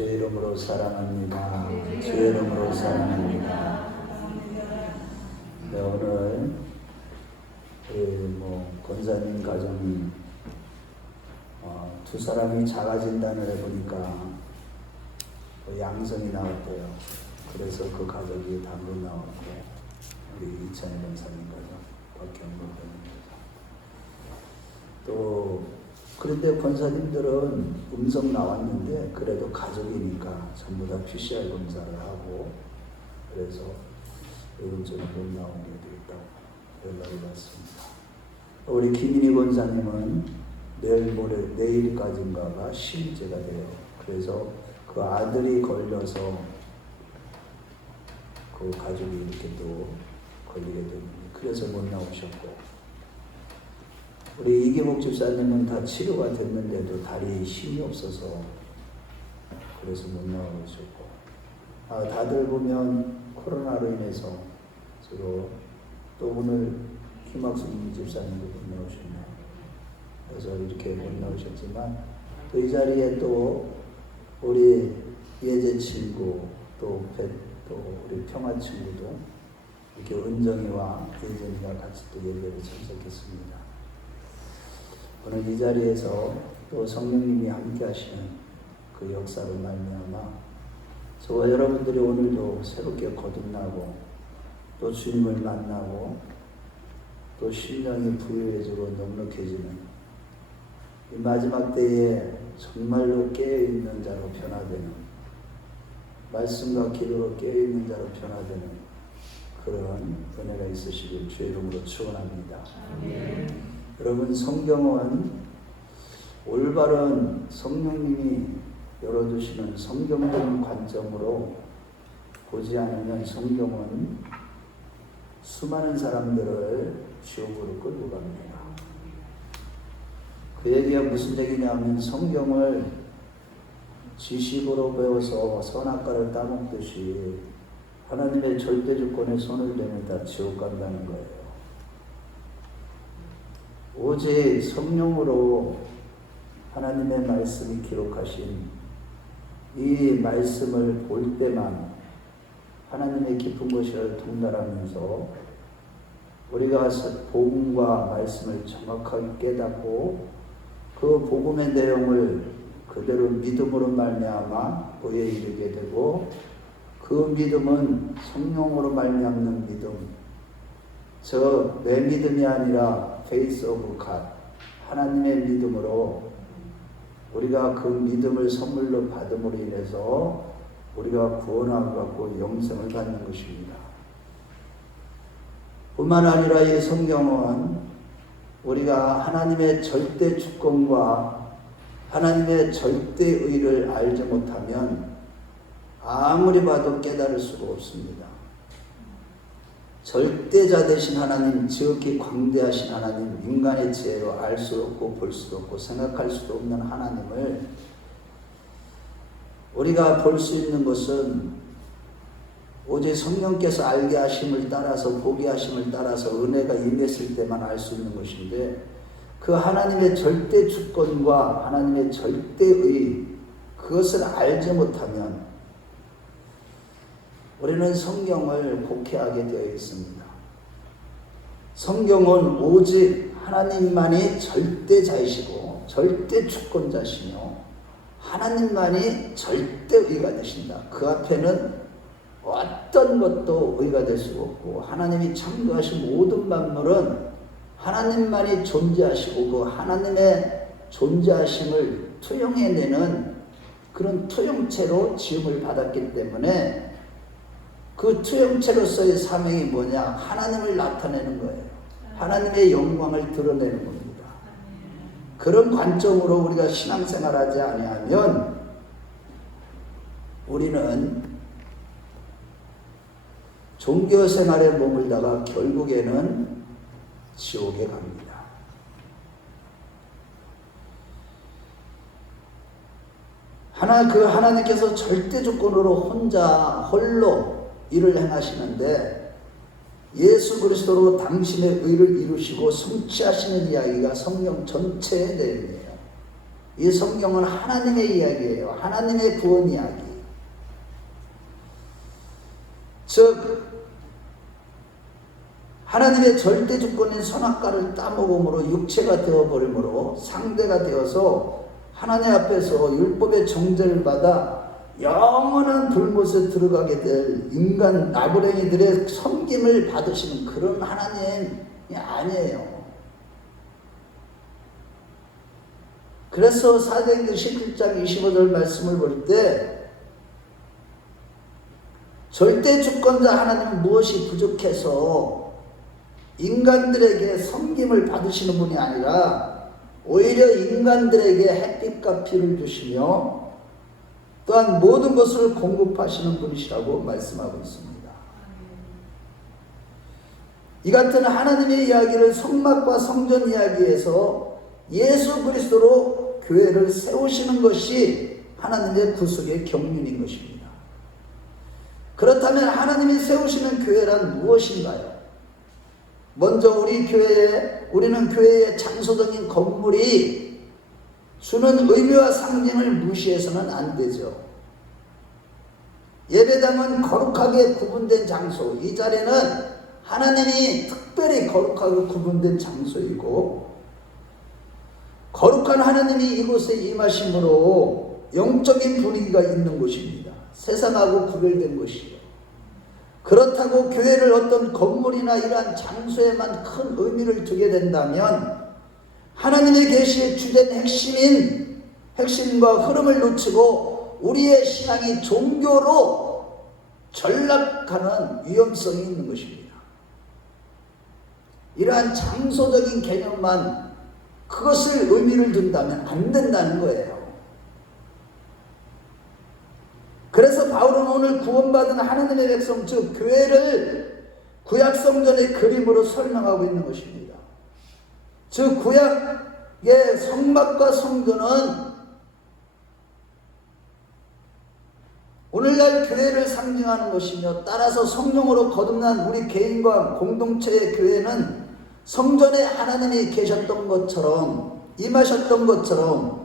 주의 이름으로 사랑합니다. 주의 이름으로 사랑합니다. 네, 오늘 권사님 가정이 두 사람이 자가진단을 해보니까 양성이 나왔대요. 그래서 그 가족이 당근 나왔고 우리 이찬희 권사님 가정 박경범 권사님 또 그런데 권사님들은 음성 나왔는데 그래도 가족이니까 전부 다 PCR 검사를 하고 그래서 음성이 못 나온 게 있다고 연락이 왔습니다. 우리 김인희 권사님은 내일까지인가가 시일째가 돼요. 그래서 그 아들이 걸려서 그 가족이 이렇게 또 걸리게 됩니다. 그래서 못 나오셨고 우리 이기복 집사님은 다 치료가 됐는데도 다리에 힘이 없어서 그래서 못 나오셨고 다들 보면 코로나로 인해서 주로 또 오늘 김학순 집사님도 못 나오셨네요. 그래서 이렇게 못 나오셨지만 또 이 자리에 또 우리 예제 친구 또 우리 평화 친구도 이렇게 은정이와 예전이가 같이 또 예배를 참석했습니다. 오늘 이 자리에서 또 성령님이 함께 하시는 그 역사로 말미암아 저와 여러분들이 오늘도 새롭게 거듭나고 또 주님을 만나고 또 심령이 부유해지고 넉넉해지는 이 마지막 때에 정말로 깨어있는 자로 변화되는 말씀과 기도로 깨어있는 자로 변화되는 그런 은혜가 있으시길 주의 이름으로 축원합니다. 여러분 성경은 올바른 성령님이 열어주시는 성경적인 관점으로 보지 않으면 성경은 수많은 사람들을 지옥으로 끌고 갑니다. 그 얘기가 무슨 얘기냐면 성경을 지식으로 배워서 선악과를 따먹듯이 하나님의 절대 주권에 손을 대면 다 지옥 간다는 거예요. 오직 성령으로 하나님의 말씀이 기록하신 이 말씀을 볼 때만 하나님의 깊은 것을 통달하면서 우리가 복음과 말씀을 정확하게 깨닫고 그 복음의 내용을 그대로 믿음으로 말미암아 보에 이르게 되고 그 믿음은 성령으로 말미암는 믿음 내 믿음이 아니라 faith of God 하나님의 믿음으로 우리가 그 믿음을 선물로 받음으로 인해서 우리가 구원함을 받고 영생을 받는 것입니다. 뿐만 아니라 이 성경은 우리가 하나님의 절대 주권과 하나님의 절대 의를 알지 못하면 아무리 봐도 깨달을 수가 없습니다. 절대자 되신 하나님, 지극히 광대하신 하나님, 인간의 지혜로 알 수 없고 볼 수도 없고 생각할 수도 없는 하나님을 우리가 볼 수 있는 것은 오직 성령께서 알게 하심을 따라서 보게 하심을 따라서 은혜가 임했을 때만 알 수 있는 것인데 그 하나님의 절대 주권과 하나님의 절대의 그것을 알지 못하면 우리는 성경을 곡해하게 되어 있습니다. 성경은 오직 하나님만이 절대자이시고 절대 주권자시며 하나님만이 절대의가 되신다. 그 앞에는 어떤 것도 의가 될 수가 없고 하나님이 창조하신 모든 만물은 하나님만이 존재하시고 그 하나님의 존재하심을 투영해내는 그런 투영체로 지음을 받았기 때문에 그 투영체로서의 사명이 뭐냐? 하나님을 나타내는 거예요. 하나님의 영광을 드러내는 겁니다. 그런 관점으로 우리가 신앙생활하지 아니하면 우리는 종교생활에 머물다가 결국에는 지옥에 갑니다. 하나님께서 절대 조건으로 홀로 일을 행하시는데 예수 그리스도로 당신의 의를 이루시고 성취하시는 이야기가 성경 전체의 내용이에요. 이 성경은 하나님의 이야기예요. 하나님의 구원 이야기. 즉 하나님의 절대 주권인 선악과를 따먹음으로 육체가 되어버림으로 상대가 되어서 하나님 앞에서 율법의 정죄를 받아 영원한 불못에 들어가게 될 인간 나부랭이들의 섬김을 받으시는 그런 하나님이 아니에요. 그래서 사도행전 17장 25절 말씀을 볼 때 절대 주권자 하나님은 무엇이 부족해서 인간들에게 섬김을 받으시는 분이 아니라 오히려 인간들에게 햇빛과 비를 주시며 또한 모든 것을 공급하시는 분이시라고 말씀하고 있습니다. 이 같은 하나님의 이야기를 성막과 성전 이야기에서 예수 그리스도로 교회를 세우시는 것이 하나님의 구속의 경륜인 것입니다. 그렇다면 하나님이 세우시는 교회란 무엇인가요? 먼저 우리는 교회의 장소적인 건물이 주는 의미와 상징을 무시해서는 안 되죠. 예배당은 거룩하게 구분된 장소, 이 자리는 하나님이 특별히 거룩하게 구분된 장소이고 거룩한 하나님이 이곳에 임하심으로 영적인 분위기가 있는 곳입니다. 세상하고 구별된 곳이요. 그렇다고 교회를 어떤 건물이나 이러한 장소에만 큰 의미를 두게 된다면 하나님의 계시의 주된 핵심과 흐름을 놓치고 우리의 신앙이 종교로 전락하는 위험성이 있는 것입니다. 이러한 장소적인 개념만 그것을 의미를 둔다면 안 된다는 거예요. 그래서 바울은 오늘 구원받은 하나님의 백성 즉 교회를 구약성전의 그림으로 설명하고 있는 것입니다. 즉 구약의 성막과 성전은 오늘날 교회를 상징하는 것이며 따라서 성령으로 거듭난 우리 개인과 공동체의 교회는 성전에 하나님이 계셨던 것처럼 임하셨던 것처럼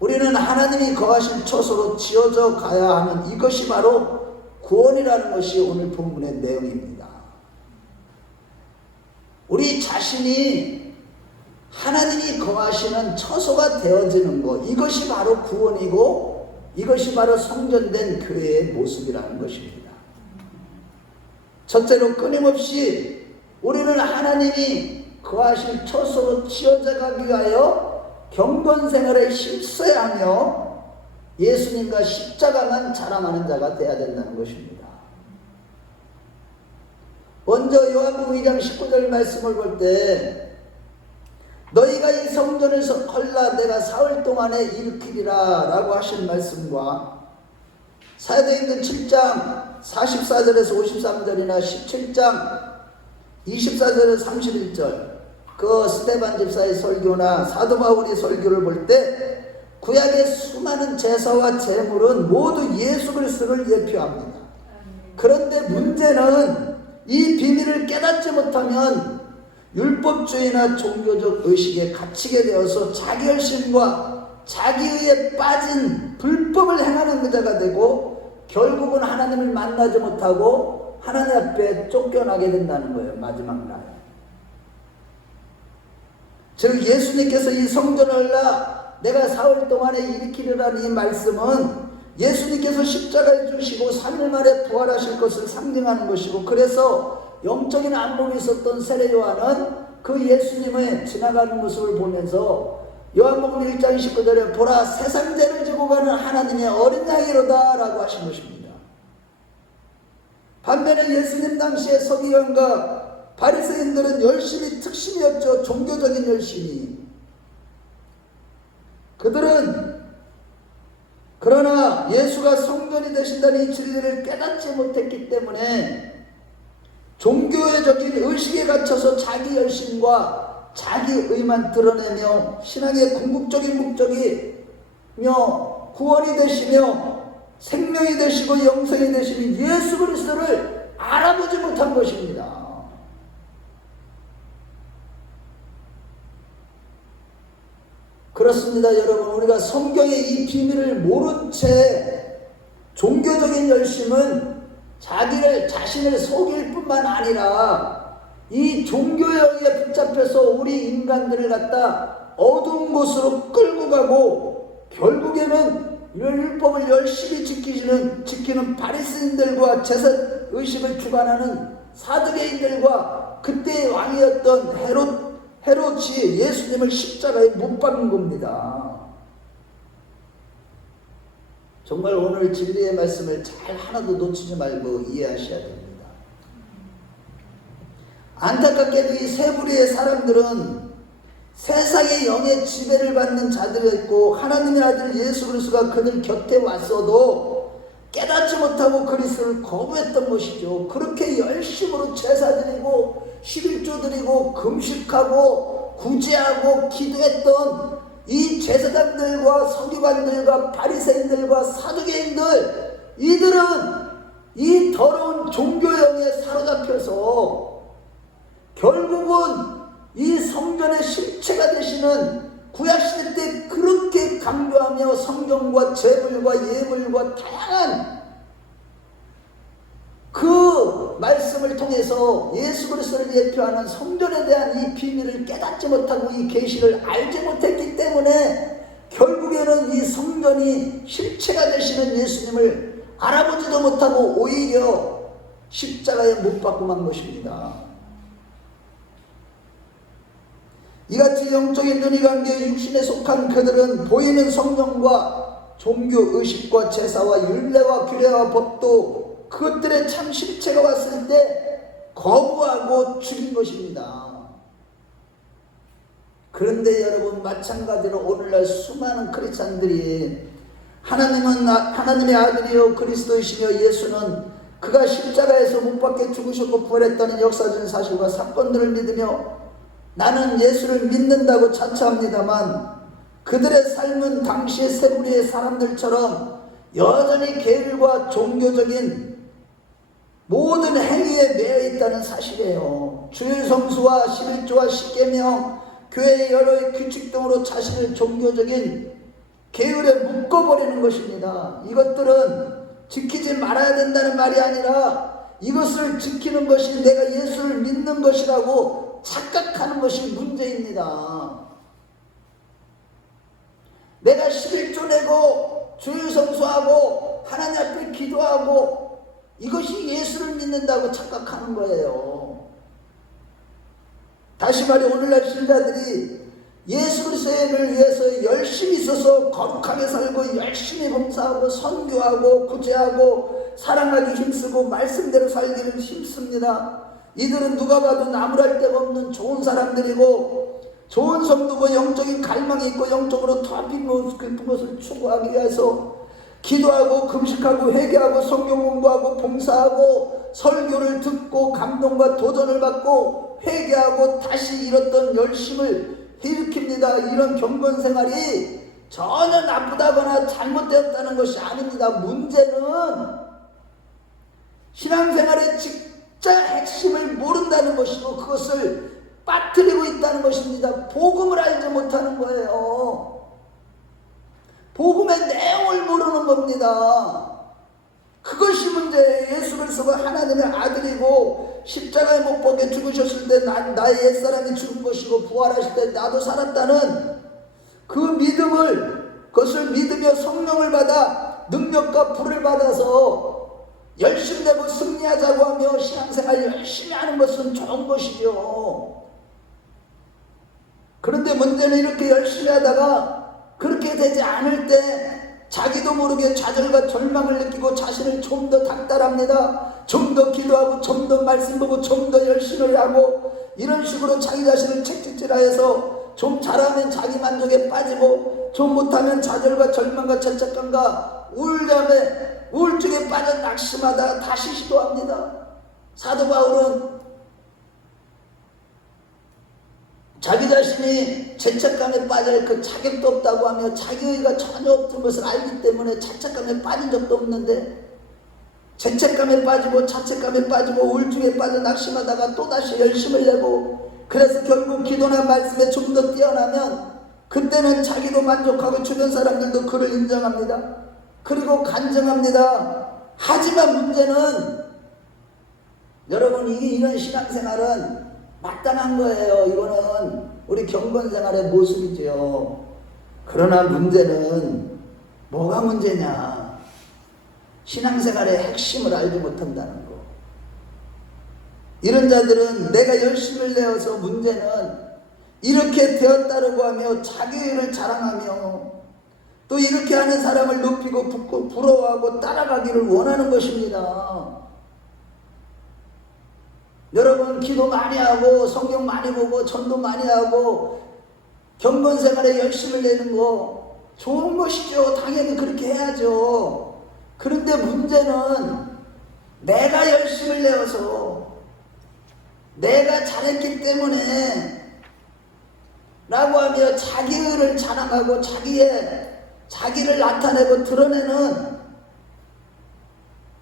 우리는 하나님이 거하신 처소로 지어져 가야 하는 이것이 바로 구원이라는 것이 오늘 본문의 내용입니다. 우리 자신이 하나님이 거하시는 처소가 되어지는 것, 이것이 바로 구원이고 이것이 바로 성전된 교회의 모습이라는 것입니다. 첫째로 끊임없이 우리는 하나님이 거하실 처소로 지어져 가기 위하여 경건생활에 힘써야 하며 예수님과 십자가만 자랑하는 자가 되어야 된다는 것입니다. 먼저 요한복음 2장 19절 말씀을 볼 때 너희가 이 성전에서 헐라 내가 사흘 동안에 일으키리라 라고 하신 말씀과 사도행전 7장 44절에서 53절이나 17장 24절에서 31절 그 스데반 집사의 설교나 사도 바울의 설교를 볼 때 구약의 수많은 제사와 제물은 모두 예수 그리스도를 예표합니다. 그런데 문제는 이 비밀을 깨닫지 못하면 율법주의나 종교적 의식에 갇히게 되어서 자기 열심과 자기의에 빠진 불법을 행하는 자가 되고 결국은 하나님을 만나지 못하고 하나님 앞에 쫓겨나게 된다는 거예요. 마지막 날. 즉 예수님께서 이 성전을 내가 사흘 동안에 일으키리라는 이 말씀은 예수님께서 십자가에 주시고 3일 만에 부활하실 것을 상징하는 것이고 그래서 영적인 안목이 있었던 세례 요한은 그 예수님의 지나가는 모습을 보면서 요한복음 1장 19절에 보라 세상 죄를 지고 가는 하나님의 어린 양이로다 라고 하신 것입니다. 반면에 예수님 당시에 서기관과 바리새인들은 열심이 특심이었죠. 종교적인 열심이. 그들은 그러나 예수가 성전이 되신다는 이 진리를 깨닫지 못했기 때문에 종교적인 의식에 갇혀서 자기 열심과 자기 의만 드러내며 신앙의 궁극적인 목적이며 구원이 되시며 생명이 되시고 영생이 되시는 예수 그리스도를 알아보지 못한 것입니다. 그렇습니다, 여러분. 우리가 성경의 이 비밀을 모른 채 종교적인 열심은 자신을 속일 뿐만 아니라 이 종교형에 붙잡혀서 우리 인간들을 갖다 어두운 곳으로 끌고 가고, 결국에는 율법을 열심히 지키는 바리새인들과 제사의식을 주관하는 사두개인들과 그때의 왕이었던 헤롯이 예수님을 십자가에 못 박은 겁니다. 정말 오늘 진리의 말씀을 잘 하나도 놓치지 말고 이해하셔야 됩니다. 안타깝게도 이 세 부류의 사람들은 세상의 영의 지배를 받는 자들이었고, 하나님의 아들 예수 그리스도가 그들 곁에 왔어도 깨닫지 못하고 그리스도를 거부했던 것이죠. 그렇게 열심으로 제사 드리고 11조 드리고 금식하고 구제하고 기도했던 이 제사장들과 서기관들과 바리새인들과 사두개인들, 이들은 이 더러운 종교형에 사로잡혀서 결국은 이 성전의 실체가 되시는 구약시대 때 그렇게 강조하며 성경과 제물과 예물과 다양한 그 말씀을 통해서 예수 그리스도를 예표하는 성전에 대한 이 비밀을 깨닫지 못하고 이 계시를 알지 못했기 때문에 결국에는 이 성전이 실체가 되시는 예수님을 알아보지도 못하고 오히려 십자가에 못 박고 만 것입니다. 이같이 영적인 눈이 감겨 육신에 속한 그들은 보이는 성령과 종교 의식과 제사와 율례와 규례와 법도 그것들의 참 실체가 왔을 때 거부하고 죽인 것입니다. 그런데 여러분, 마찬가지로 오늘날 수많은 크리스찬들이 하나님의 아들이요 그리스도이시며 예수는 그가 십자가에서 못 박혀 죽으셨고 부활했다는 역사적인 사실과 사건들을 믿으며 나는 예수를 믿는다고 자처합니다만, 그들의 삶은 당시의 세 부류의 사람들처럼 여전히 계율과 종교적인 모든 행위에 매여 있다는 사실이에요. 주일 성수와 11조와 십계명, 교회의 여러 규칙 등으로 자신을 종교적인 계율에 묶어버리는 것입니다. 이것들은 지키지 말아야 된다는 말이 아니라 이것을 지키는 것이 내가 예수를 믿는 것이라고 착각하는 것이 문제입니다. 내가 11조 내고 주일 성수하고 하나님 앞에 기도하고 이것이 예수를 믿는다고 착각하는 거예요. 다시 말해, 오늘날 신자들이 예수 그리스도를 위해서 열심히 있어서 거룩하게 살고 열심히 봉사하고 선교하고 구제하고 사랑하기 힘쓰고 말씀대로 살기를 힘씁니다. 이들은 누가 봐도 나무랄 데가 없는 좋은 사람들이고 좋은 성도고 영적인 갈망이 있고 영적으로 더 깊은 것을 추구하기 위해서 기도하고 금식하고 회개하고 성경 공부하고 봉사하고 설교를 듣고 감동과 도전을 받고 회개하고 다시 잃었던 열심을 일으킵니다. 이런 경건 생활이 전혀 나쁘다거나 잘못되었다는 것이 아닙니다. 문제는 신앙생활의 진짜 핵심을 모른다는 것이고 그것을 빠뜨리고 있다는 것입니다. 복음을 알지 못하는 거예요. 복음의 내용을 모르는 겁니다. 그것이 문제예요. 예수 그리스도가 하나님의 아들이고 십자가에 못 박혀 죽으셨을 때 나의 옛사람이 죽은 것이고 부활하실 때 나도 살았다는 그 믿음을, 그것을 믿으며 성령을 받아 능력과 불을 받아서 열심히 되고 승리하자고 하며 신앙생활 열심히 하는 것은 좋은 것이죠. 그런데 문제는 이렇게 열심히 하다가 그렇게 되지 않을 때 자기도 모르게 좌절과 절망을 느끼고 자신을 좀 더 닥달합니다. 좀 더 기도하고 좀 더 말씀 보고 좀 더 열심히 하고 이런 식으로 자기 자신을 책찍질하여서 좀 잘하면 자기 만족에 빠지고 좀 못하면 좌절과 절망과 죄책감과 우울증에 빠져 낙심하다 다시 시도합니다. 사도 바울은 자기 자신이 죄책감에 빠질 그 자격도 없다고 하며 자기의가 전혀 없는 것을 알기 때문에 죄책감에 빠진 적도 없는데 죄책감에 빠지고 자책감에 빠지고 우울증에 빠져 낙심하다가 또다시 열심을 내고 그래서 결국 기도나 말씀에 좀 더 뛰어나면 그때는 자기도 만족하고 주변 사람들도 그를 인정합니다. 그리고 간증합니다. 하지만 문제는 여러분, 이런 신앙생활은 마땅한 거예요. 이거는 우리 경건생활의 모습이지요. 그러나 문제는 뭐가 문제냐? 신앙생활의 핵심을 알지 못한다는 거. 이런 자들은 내가 열심을 내어서 문제는 이렇게 되었다라고 하며 자기를 자랑하며 또 이렇게 하는 사람을 높이고 붙고 부러워하고 따라가기를 원하는 것입니다. 여러분, 기도 많이 하고 성경 많이 보고 전도 많이 하고 경건생활에 열심을 내는 거 좋은 것이죠. 당연히 그렇게 해야죠. 그런데 문제는 내가 열심을 내어서 내가 잘했기 때문에 라고 하며 자기를 자랑하고 자기를 나타내고 드러내는,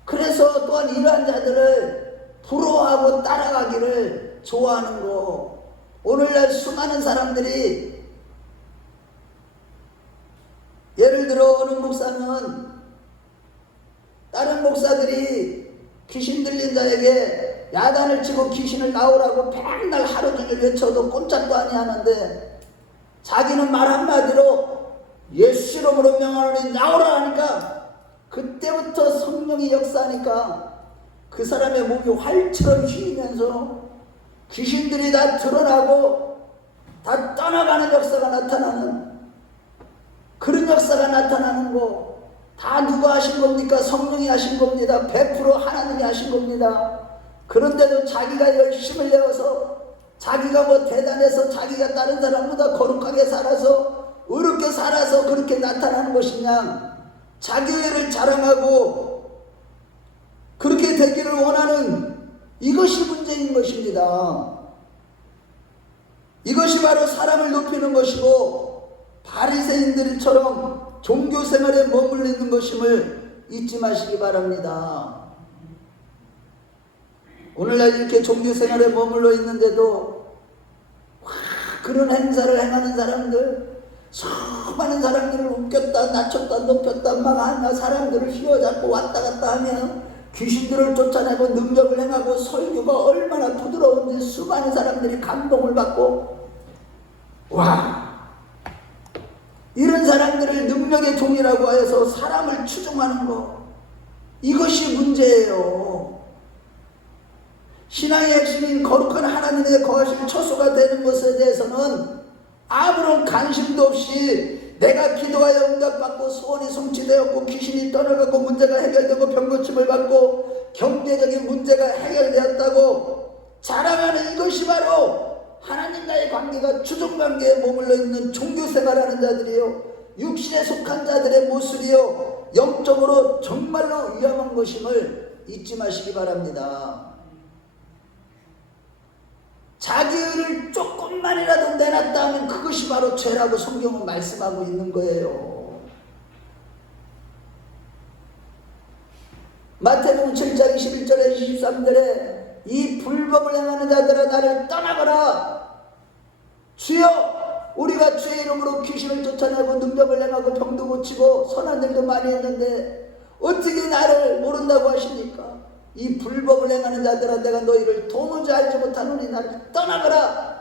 그래서 또한 이러한 자들을 부러워하고 따라가기를 좋아하는 거. 오늘날 수많은 사람들이, 예를 들어 어느 목사는 다른 목사들이 귀신 들린 자에게 야단을 치고 귀신을 나오라고 맨날 하루 종일 외쳐도 꼼짝도 아니하는데 자기는 말 한마디로 예수 이름으로 명하노니 나오라 하니까 그때부터 성령이 역사하니까 그 사람의 목이 활처럼 휘면서 귀신들이 다 드러나고 다 떠나가는 역사가 나타나는, 그런 역사가 나타나는 거 다 누가 하신 겁니까? 성령이 하신 겁니다. 100% 하나님이 하신 겁니다. 그런데도 자기가 열심을 내어서 자기가 뭐 대단해서 자기가 다른 사람보다 거룩하게 살아서 의롭게 살아서 그렇게 나타나는 것이냐, 자기를 자랑하고 그렇게 되기를 원하는, 이것이 문제인 것입니다. 이것이 바로 사람을 높이는 것이고 바리새인들처럼 종교생활에 머물러 있는 것임을 잊지 마시기 바랍니다. 오늘날 이렇게 종교생활에 머물러 있는데도 그런 행사를 행하는 사람들, 수많은 사람들을 웃겼다 낮췄다 높였다 막 하며 사람들을 휘어잡고 왔다 갔다 하며 귀신들을 쫓아내고 능력을 행하고 설교가 얼마나 부드러운지 수많은 사람들이 감동을 받고, 와, 이런 사람들을 능력의 종이라고 해서 사람을 추종하는 것, 이것이 문제예요. 신앙의 핵심인 거룩한 하나님의 거하실 처소가 되는 것에 대해서는 아무런 관심도 없이 내가 기도하여 응답받고 소원이 성취되었고 귀신이 떠나가고 문제가 해결되고 병고침을 받고 경제적인 문제가 해결되었다고 자랑하는, 이것이 바로 하나님과의 관계가 주종관계에 머물러 있는 종교생활하는 자들이요, 육신에 속한 자들의 모습이요, 영적으로 정말로 위험한 것임을 잊지 마시기 바랍니다. 자기를 조금만이라도 내놨다 하면 그것이 바로 죄라고 성경은 말씀하고 있는 거예요. 마태복음 7장 21절에 23절에 이 불법을 행하는 자들아 나를 떠나거라. 주여, 우리가 주의 이름으로 귀신을 쫓아내고 능력을 행하고 병도 고치고 선한 일도 많이 했는데 어떻게 나를 모른다고 하십니까? 이 불법을 행하는 자들아 내가 너희를 도무지 알지 못하노니 나를 떠나거라.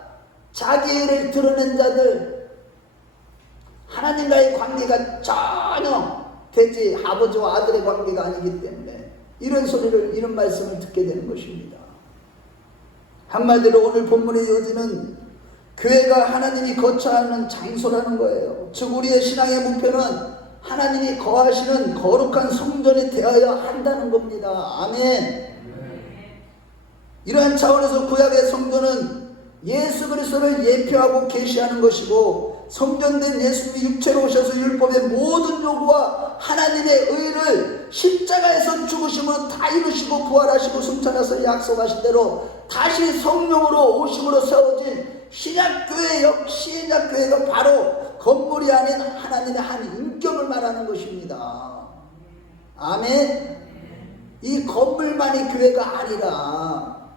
자기를 드러낸 자들, 하나님과의 관계가 전혀 되지 아버지와 아들의 관계가 아니기 때문에 이런 소리를, 이런 말씀을 듣게 되는 것입니다. 한마디로 오늘 본문의 요지는 교회가 하나님이 거처하는 장소라는 거예요. 즉 우리의 신앙의 목표는 하나님이 거하시는 거룩한 성전이 되어야 한다는 겁니다. 아멘. 이러한 차원에서 구약의 성전은 예수 그리스도를 예표하고 계시하는 것이고, 성전된 예수님이 육체로 오셔서 율법의 모든 요구와 하나님의 의를 십자가에서 죽으심으로 다 이루시고 부활하시고 승천하서 약속하신 대로 다시 성령으로 오심으로 세워진 신약교회, 신약교회가 바로 건물이 아닌 하나님의 한 인격을 말하는 것입니다. 아멘. 이 건물만이 교회가 아니라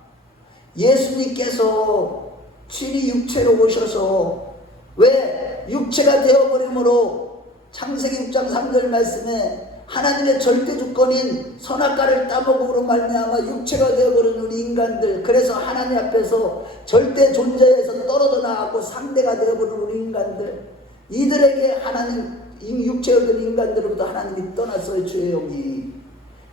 예수님께서 친히 육체로 오셔서 왜 육체가 되어버림으로 창세기 6장 3절 말씀에 하나님의 절대 주권인 선악과를 따먹음으로 말미암아 육체가 되어버린 우리 인간들, 그래서 하나님 앞에서 절대 존재에서 떨어져 나가고 상대가 되어버린 우리 인간들, 이들에게 하나님 육체에 든 인간들로부터 하나님이 떠났어요. 주의 영이.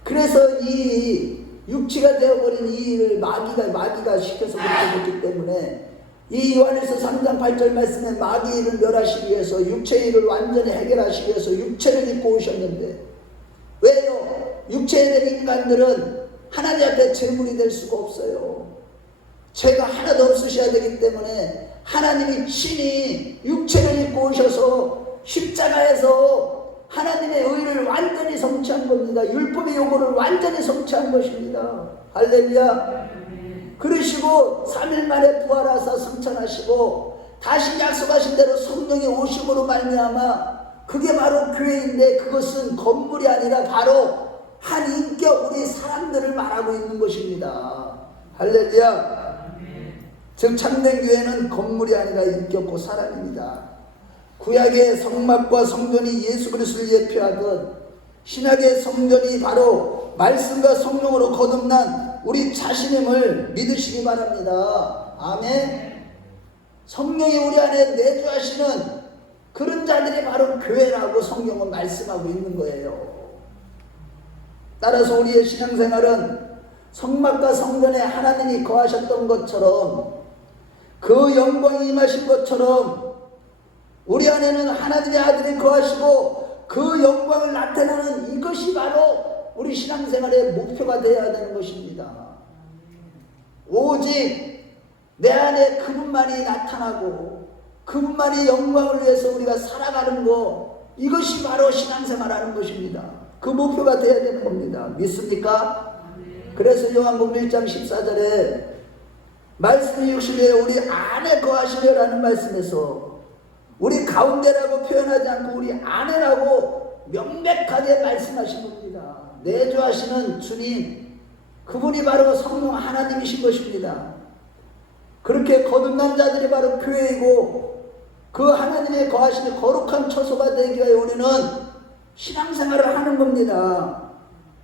그래서 이 육체가 되어버린 이 일을 마귀가 시켜서 그렇게 됐기 때문에 이 요한일서 3장 8절 말씀에 마귀 일을 멸하시기 위해서 육체의 일을 완전히 해결하시기 위해서 육체를 입고 오셨는데, 왜요? 육체에 된 인간들은 하나님 앞에 제물이 될 수가 없어요. 죄가 하나도 없으셔야 되기 때문에 하나님이 친히 육체를 입고 오셔서 십자가에서 하나님의 의를 완전히 성취한 겁니다. 율법의 요구를 완전히 성취한 것입니다. 할렐루야. 그러시고 3일 만에 부활하사 승천하시고 다시 약속하신 대로 성령의 오심으로 말미암아, 그게 바로 교회인데, 그것은 건물이 아니라 바로 한 인격, 우리 사람들을 말하고 있는 것입니다. 할렐루야. 즉 참된 교회는 건물이 아니라 인격고 사람입니다. 구약의 성막과 성전이 예수 그리스도를 예표하듯 신약의 성전이 바로 말씀과 성령으로 거듭난 우리 자신임을 믿으시기 바랍니다. 아멘. 성령이 우리 안에 내주하시는 그런 자들이 바로 교회라고 성경은 말씀하고 있는 거예요. 따라서 우리의 신앙생활은 성막과 성전에 하나님이 거하셨던 것처럼, 그 영광이 임하신 것처럼 우리 안에는 하나님의 아들이 거하시고 그 영광을 나타내는 이것이 바로 우리 신앙생활의 목표가 되어야 되는 것입니다. 오직 내 안에 그분만이 나타나고 그분만이 영광을 위해서 우리가 살아가는 것, 이것이 바로 신앙생활하는 것입니다. 그 목표가 되어야 되는 겁니다. 믿습니까? 그래서 요한복음 1장 14절에 말씀이 육신에 우리 안에 거하시려라는 말씀에서 우리 가운데라고 표현하지 않고 우리 안에라고 명백하게 말씀하신 겁니다. 내주하시는 주님, 그분이 바로 성령 하나님이신 것입니다. 그렇게 거듭난 자들이 바로 교회이고, 그 하나님의 거하시는 거룩한 처소가 되기 위해 우리는 신앙생활을 하는 겁니다.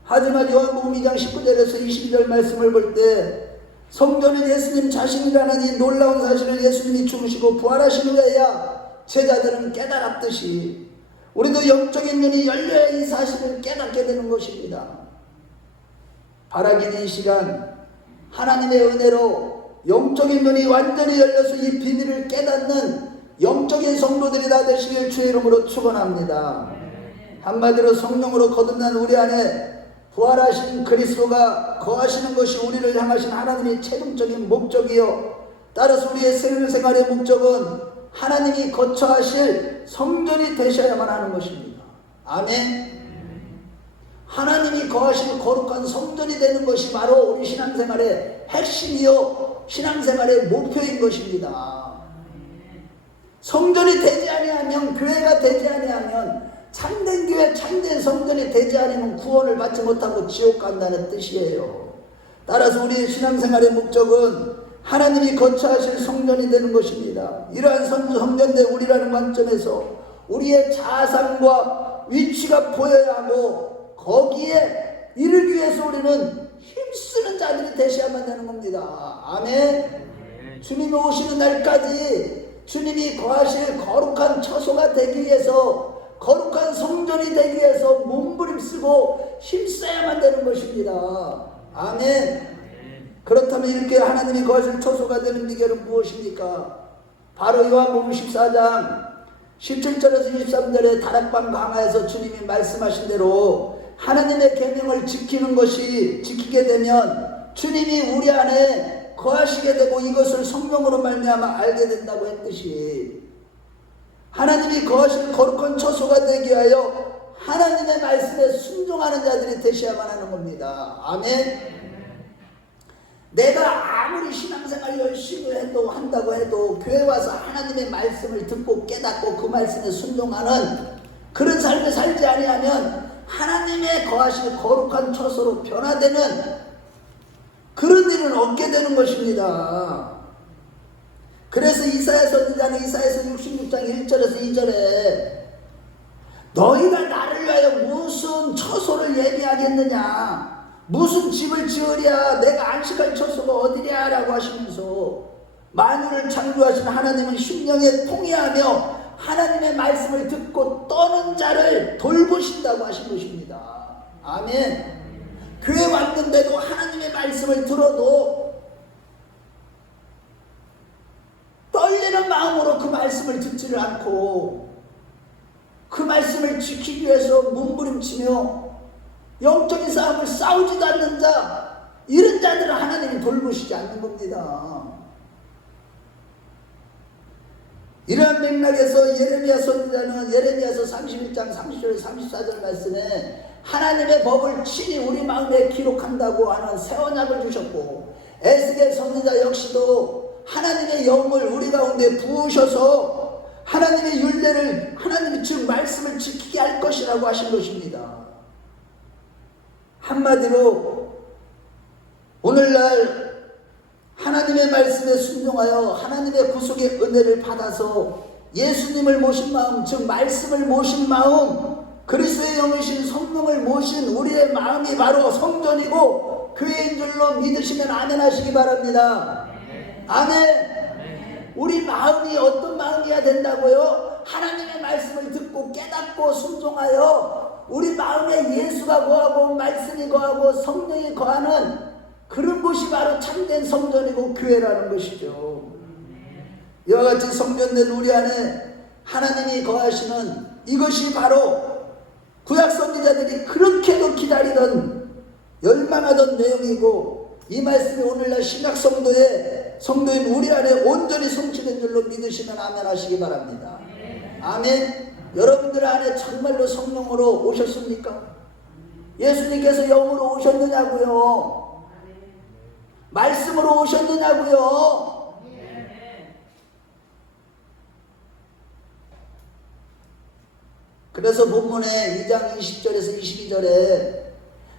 하지만 요한복음 2장 19절에서 22절 말씀을 볼 때, 성전은 예수님 자신이라는 이 놀라운 사실을 예수님이 죽으시고 부활하신 후에야 제자들은 깨달았듯이 우리도 영적인 눈이 열려야 이 사실을 깨닫게 되는 것입니다. 바라기는 이 시간 하나님의 은혜로 영적인 눈이 완전히 열려서 이 비밀을 깨닫는 영적인 성도들이 다 되시길 주의 이름으로 축원합니다. 한마디로 성령으로 거듭난 우리 안에 부활하신 그리스도가 거하시는 것이 우리를 향하신 하나님의 최종적인 목적이요, 따라서 우리의 생활의 목적은 하나님이 거처하실 성전이 되셔야만 하는 것입니다. 아멘. 하나님이 거하시는 거룩한 성전이 되는 것이 바로 우리 신앙생활의 핵심이요 신앙생활의 목표인 것입니다. 성전이 되지 아니하면, 교회가 되지 아니하면, 참된 교회, 참된 성전이 되지 않으면 구원을 받지 못하고 지옥 간다는 뜻이에요. 따라서 우리의 신앙생활의 목적은 하나님이 거처하실 성전이 되는 것입니다. 이러한 성전 내 우리라는 관점에서 우리의 자상과 위치가 보여야 하고, 거기에 이르기 위해서 우리는 힘쓰는 자들이 되셔야만 되는 겁니다. 아멘. 주님이 오시는 날까지 주님이 거하실 거룩한 처소가 되기 위해서, 거룩한 성전이 되기 위해서 몸부림쓰고 힘써야만 되는 것입니다. 아멘. 그렇다면 이렇게 하나님이 거하실 처소가 되는 비결은 무엇입니까? 바로 요한복음 14장 17절에서 23절에 다락방 강화에서 주님이 말씀하신 대로 하나님의 계명을 지키게 되면 주님이 우리 안에 거하시게 되고, 이것을 성령으로 말미암아 알게 된다고 했듯이, 하나님이 거하실 거룩한 처소가 되기 위하여 하나님의 말씀에 순종하는 자들이 되셔야만 하는 겁니다. 아멘. 내가 아무리 신앙생활 열심히 한다고 해도 교회 와서 하나님의 말씀을 듣고 깨닫고 그 말씀에 순종하는 그런 삶을 살지 아니하면 하나님의 거하실 거룩한 처소로 변화되는 그런 일은 없게 되는 것입니다. 그래서 이사야 선지자는 이사야서 66장 1절에서 2절에 너희가 나를 위하여 무슨 처소를 예비하겠느냐, 무슨 집을 지으랴, 내가 안식할 처소가 어디랴 라고 하시면서 만유를 창조하신 하나님은 심령에 통회하며 하나님의 말씀을 듣고 떠는 자를 돌보신다고 하신 것입니다. 아멘. 교회 왔는데도 하나님의 말씀을 들어도 떨리는 마음으로 그 말씀을 듣지를 않고 그 말씀을 지키기 위해서 몸부림치며 영적인 싸움을 싸우지도 않는 자, 이런 자들은 하나님이 돌보시지 않는 겁니다. 이러한 맥락에서 예레미야 선지자는 예레미야서 31장 30절 34절 말씀에 하나님의 법을 친히 우리 마음에 기록한다고 하는 새 언약을 주셨고, 에스겔 선지자 역시도 하나님의 영을 우리 가운데 부으셔서 하나님의 율례를, 하나님의 즉 말씀을 지키게 할 것이라고 하신 것입니다. 한마디로 오늘날 하나님의 말씀에 순종하여 하나님의 구속의 은혜를 받아서 예수님을 모신 마음, 즉 말씀을 모신 마음, 그리스도의 영이신 성령을 모신 우리의 마음이 바로 성전이고 교회인 줄로 믿으시면 아멘하시기 바랍니다. 아멘. 우리 마음이 어떤 마음이어야 된다고요? 하나님의 말씀을 듣고 깨닫고 순종하여 우리 마음에 예수가 거하고 말씀이 거하고 성령이 거하는 그런 곳이 바로 참된 성전이고 교회라는 것이죠. 이와 같이 성전된 우리 안에 하나님이 거하시는 이것이 바로 구약 선지자들이 그렇게도 기다리던 열망하던 내용이고, 이 말씀이 오늘날 신약 성도인 우리 안에 온전히 성취된 줄로 믿으시면 아멘 하시기 바랍니다. 아멘. 여러분들 안에 정말로 성령으로 오셨습니까? 예수님께서 영으로 오셨느냐고요? 말씀으로 오셨느냐고요? 그래서 본문에 2장 20절에서 22절에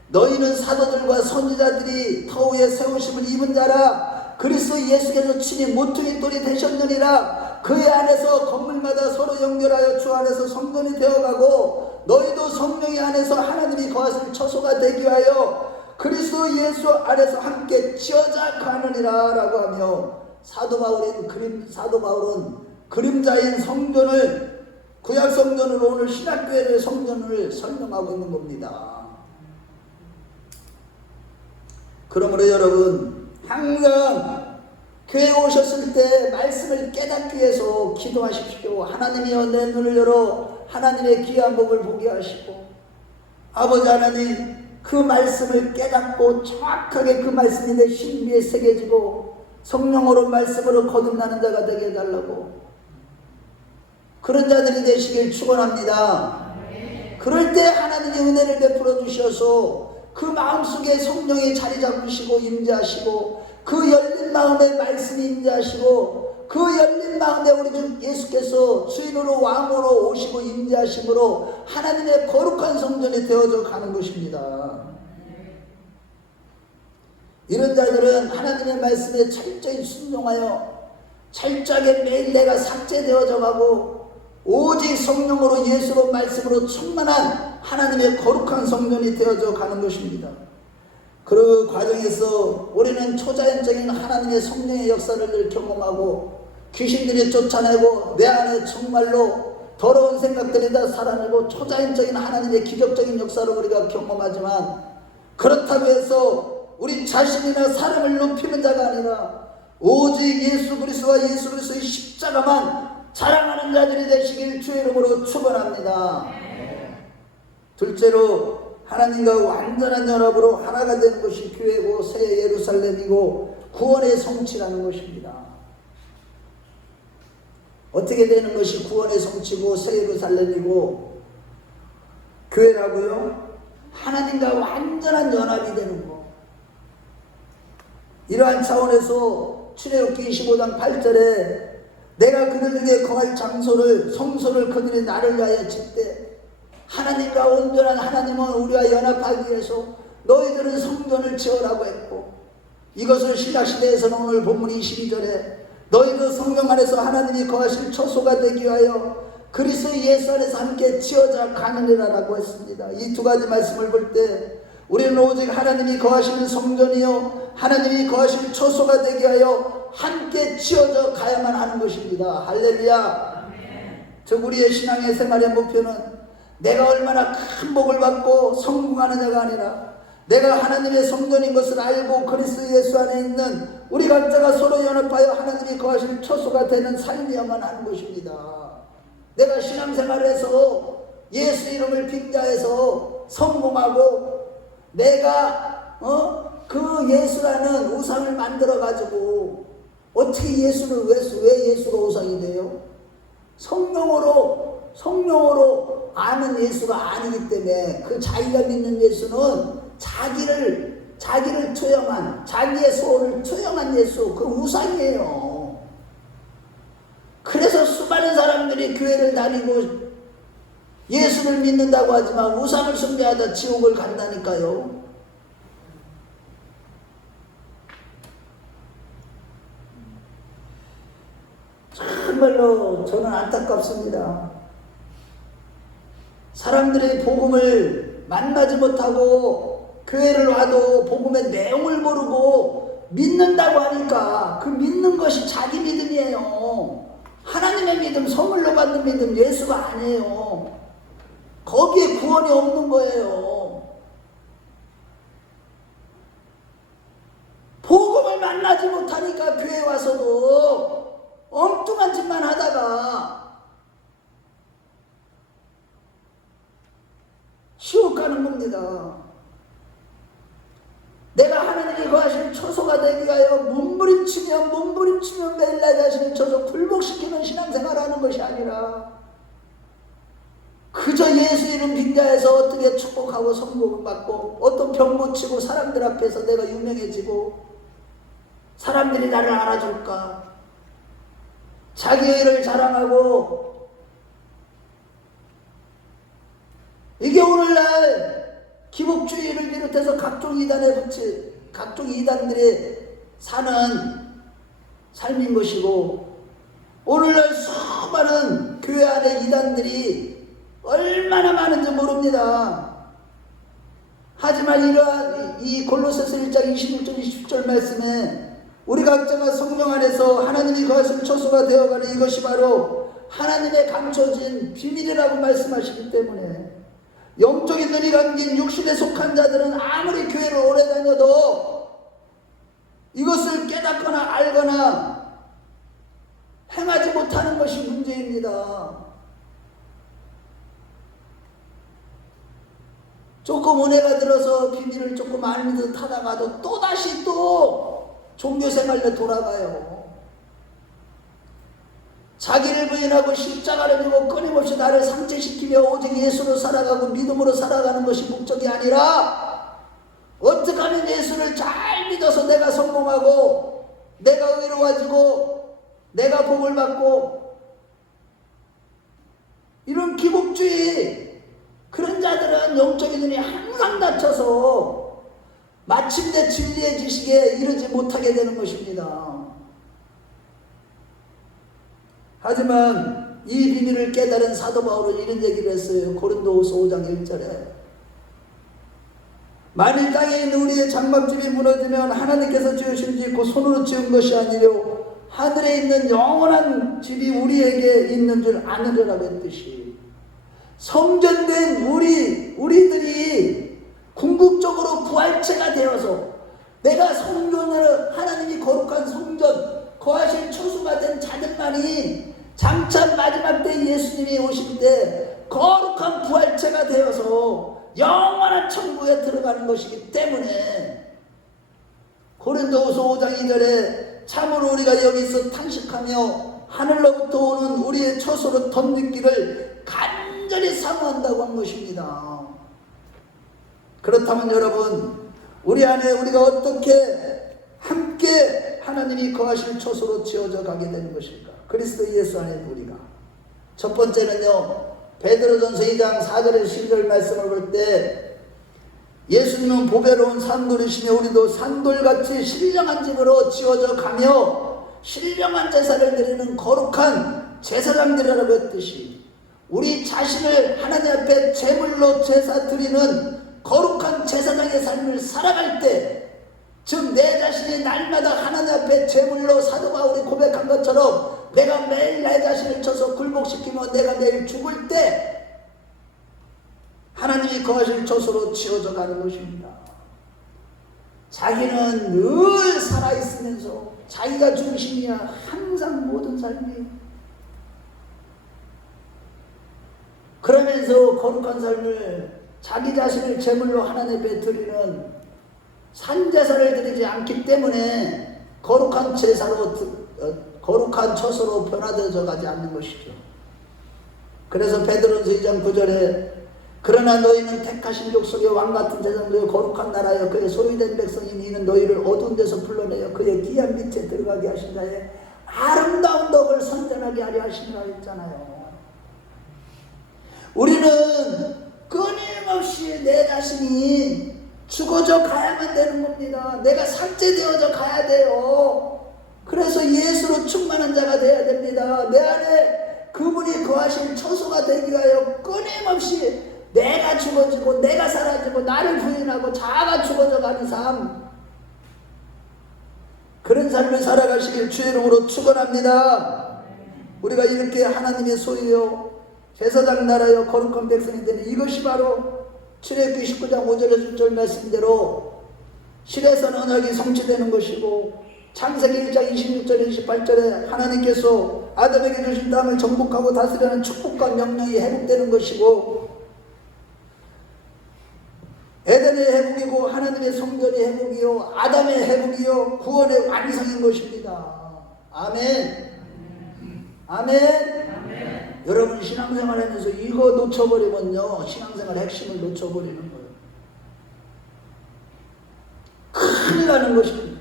너희는 사도들과 선지자들이 터위에 세우심을 입은 자라, 그리스도 예수께서 친히 모퉁이 돌이 되셨느니라. 그의 안에서 건물마다 서로 연결하여 주 안에서 성전이 되어가고 너희도 성령의 안에서 하나님이 거하실 처소가 되기 위하여 그리스도 예수 안에서 함께 지어져 가느니라 라고 하며, 사도 바울은 그림자인 성전을, 구약 성전으로 오늘 신약교회의 성전을 설명하고 있는 겁니다. 그러므로 여러분, 항상 교회에 오셨을 때 말씀을 깨닫기 위해서 기도하십시오. 하나님이여 내 눈을 열어 하나님의 귀한 복을 보게 하시고, 아버지 하나님, 그 말씀을 깨닫고 정확하게 그 말씀이 내 신비에 새겨지고 성령으로 말씀으로 거듭나는 자가 되게 해달라고, 그런 자들이 되시길 축원합니다. 그럴 때 하나님이 은혜를 베풀어 주셔서 그 마음속에 성령이 자리 잡으시고 임재하시고, 그 열린 마음에 말씀이 임재하시고, 그 열린 마음에 우리 주 예수께서 주인으로 왕으로 오시고 임재하심으로 하나님의 거룩한 성전이 되어져 가는 것입니다. 이런 자들은 하나님의 말씀에 철저히 순종하여 철저하게 매일 내가 삭제되어져 가고 오직 성령으로 예수로 말씀으로 충만한 하나님의 거룩한 성전이 되어져 가는 것입니다. 그 과정에서 우리는 초자연적인 하나님의 성령의 역사를 늘 경험하고, 귀신들이 쫓아내고 내 안에 정말로 더러운 생각들이 다 살아내고 초자연적인 하나님의 기적적인 역사를 우리가 경험하지만, 그렇다고 해서 우리 자신이나 사람을 높이는 자가 아니라 오직 예수 그리스도와 예수 그리스도의 십자가만 자랑하는 자들이 되시길 주의 이름으로 축원합니다. 둘째로, 하나님과 완전한 연합으로 하나가 되는 것이 교회고 새 예루살렘이고 구원의 성취라는 것입니다. 어떻게 되는 것이 구원의 성취고 새 예루살렘이고 교회라고요? 하나님과 완전한 연합이 되는 것. 이러한 차원에서 출애굽기 25장 8절에 내가 그들에게 거할 장소를, 성소를 그들이 나를 위하여 짓되, 하나님과 온전한 하나님은 우리와 연합하기 위해서 너희들은 성전을 지으라고 했고, 이것을 신약시대에서는 오늘 본문 22절에 너희도 성령 안에서 하나님이 거하실 처소가 되기 위하여 그리스도 예수 안에서 함께 지어져 가느니라라고 했습니다. 이 두 가지 말씀을 볼 때 우리는 오직 하나님이 거하시는 성전이요 하나님이 거하실 처소가 되기 위하여 함께 지어져 가야만 하는 것입니다. 할렐루야. 즉 우리의 신앙의 생활의 목표는 내가 얼마나 큰 복을 받고 성공하느냐가 아니라 내가 하나님의 성전인 것을 알고 그리스도 예수 안에 있는 우리 각자가 서로 연합하여 하나님이 거하실 처소가 되는 삶이어야만 하는 것입니다. 내가 신앙생활에서 예수 이름을 빙자해서 성공하고 내가 그 예수라는 우상을 만들어 가지고 어떻게 예수를 왜 예수가 우상이 돼요? 성령으로 아는 예수가 아니기 때문에 그 자기가 믿는 예수는 자기를 투영한 자기의 소원을 투영한 예수 그 우상이에요. 그래서 수많은 사람들이 교회를 다니고 예수를 믿는다고 하지만 우상을 숭배하다 지옥을 간다니까요. 정말로 저는 안타깝습니다. 사람들이 복음을 만나지 못하고 교회를 와도 복음의 내용을 모르고 믿는다고 하니까 그 믿는 것이 자기 믿음이에요. 하나님의 믿음, 선물로 받는 믿음, 예수가 아니에요. 거기에 구원이 없는 거예요. 복음을 만나지 못하니까 교회 와서도 엉뚱한 짓만 하다가 지옥 가는 겁니다. 내가 하나님이 거하실 처소가 되기 위하여 몸부림치며 매일 나 자신을 쳐서 굴복시키는 신앙생활하는 것이 아니라 그저 예수 이름 빙자해서 어떻게 축복하고 성공을 받고 어떤 병 고치고 사람들 앞에서 내가 유명해지고 사람들이 나를 알아줄까 자기의 일을 자랑하고 이게 오늘날 기복주의를 비롯해서 각종 이단들이 사는 삶인 것이고 오늘날 수많은 교회 안에 이단들이 얼마나 많은지 모릅니다. 하지만 이러한 이 골로새서 1장 26절 20절 말씀에 우리 각자가 성령 안에서 하나님이 거하신 처소가 되어가는 이것이 바로 하나님의 감춰진 비밀이라고 말씀하시기 때문에 영적인 눈이 감긴 육신에 속한 자들은 아무리 교회를 오래 다녀도 이것을 깨닫거나 알거나 행하지 못하는 것이 문제입니다. 조금 은혜가 들어서 비밀을 조금 아는 듯 하다가도 또다시 종교생활로 돌아가요. 자기를 부인하고 십자가를 지고 끊임없이 나를 상체시키며 오직 예수로 살아가고 믿음으로 살아가는 것이 목적이 아니라 어떻게 하면 예수를 잘 믿어서 내가 성공하고 내가 의로워지고 내가 복을 받고 이런 기복주의 그런 자들은 영적인 눈이 항상 닫혀서 마침내 진리의 지식에 이르지 못하게 되는 것입니다. 하지만 이 비밀을 깨달은 사도 바울은 이런 얘기를 했어요. 고린도후서 5장 1절에 만일 땅에 있는 우리의 장막집이 무너지면 하나님께서 지으신 집 곧 손으로 지은 것이 아니요 하늘에 있는 영원한 집이 우리에게 있는 줄 아느냐라고 했듯이 성전된 우리들이 궁극적으로 부활체가 되어서 내가 성전을 하나님이 거룩한 성전 거하실 처소가 된 자들만이 장차 마지막 때 예수님이 오실 때 거룩한 부활체가 되어서 영원한 천국에 들어가는 것이기 때문에 고린도후서 5장 2절에 참으로 우리가 여기서 탄식하며 하늘로부터 오는 우리의 처소로 덧입기를 간절히 사모한다고 한 것입니다. 그렇다면 여러분 우리 안에 우리가 어떻게 함께 하나님이 거하실 처소로 지어져 가게 되는 것일까? 그리스도 예수 안에 있는 우리가 첫 번째는요 베드로전서 2장 4절에서 11절 말씀을 볼 때 예수님은 보배로운 산돌이시며 우리도 산돌같이 신령한 집으로 지어져 가며 신령한 제사를 드리는 거룩한 제사장들이라고 했듯이 우리 자신을 하나님 앞에 제물로 제사 드리는 거룩한 제사장의 삶을 살아갈 때, 즉 내 자신이 날마다 하나님 앞에 제물로 사도 바울이 고백한 것처럼 내가 매일 내 자신을 쳐서 굴복시키며 내가 매일 죽을 때 하나님이 거하실 처소로 치워져 가는 것입니다. 자기는 늘 살아있으면서 자기가 중심이야. 항상 모든 삶이. 그러면서 거룩한 삶을 자기 자신을 제물로 하나님 앞에 드리는 산제사를 드리지 않기 때문에 거룩한 제사로 거룩한 처소로 변화되어 가지 않는 것이죠. 그래서 베드로전서 2장 9절에 그러나 너희는 택하신 족속의 왕같은 제사장들의 거룩한 나라여 그의 소유된 백성이니 이는 너희를 어두운 데서 불러내어 그의 기한 빛에 들어가게 하신 자의 아름다운 덕을 선전하게 하려 하시니라 했잖아요. 우리는 끊임없이 내 자신이 죽어져 가야만 되는 겁니다. 내가 삭제되어져 가야 돼요. 그래서 예수로 충만한 자가 되어야 됩니다. 내 안에 그분이 거하실 처소가 되기 위하여 끊임없이 내가 죽어지고 내가 사라지고 나를 부인하고 자아가 죽어져 가는 삶, 그런 삶을 살아가시길 주의 이름으로 축원합니다. 우리가 이렇게 하나님의 소유요 제사장 나라여 거룩한 백성이 되는 이것이 바로 출애굽기 19장 5절에서 6절 말씀대로 실에서는 언약이 성취되는 것이고, 창세기 1장 26절에 28절에 하나님께서 아담에게 주신 땅을 정복하고 다스리는 축복과 명령이 회복되는 것이고, 에덴의 회복이고 하나님의 성전의 회복이요 아담의 회복이요 구원의 완성인 것입니다. 아멘. 아멘. 여러분 신앙생활 하면서 이거 놓쳐버리면요 신앙생활의 핵심을 놓쳐버리는 거예요. 큰일 나는 것입니다.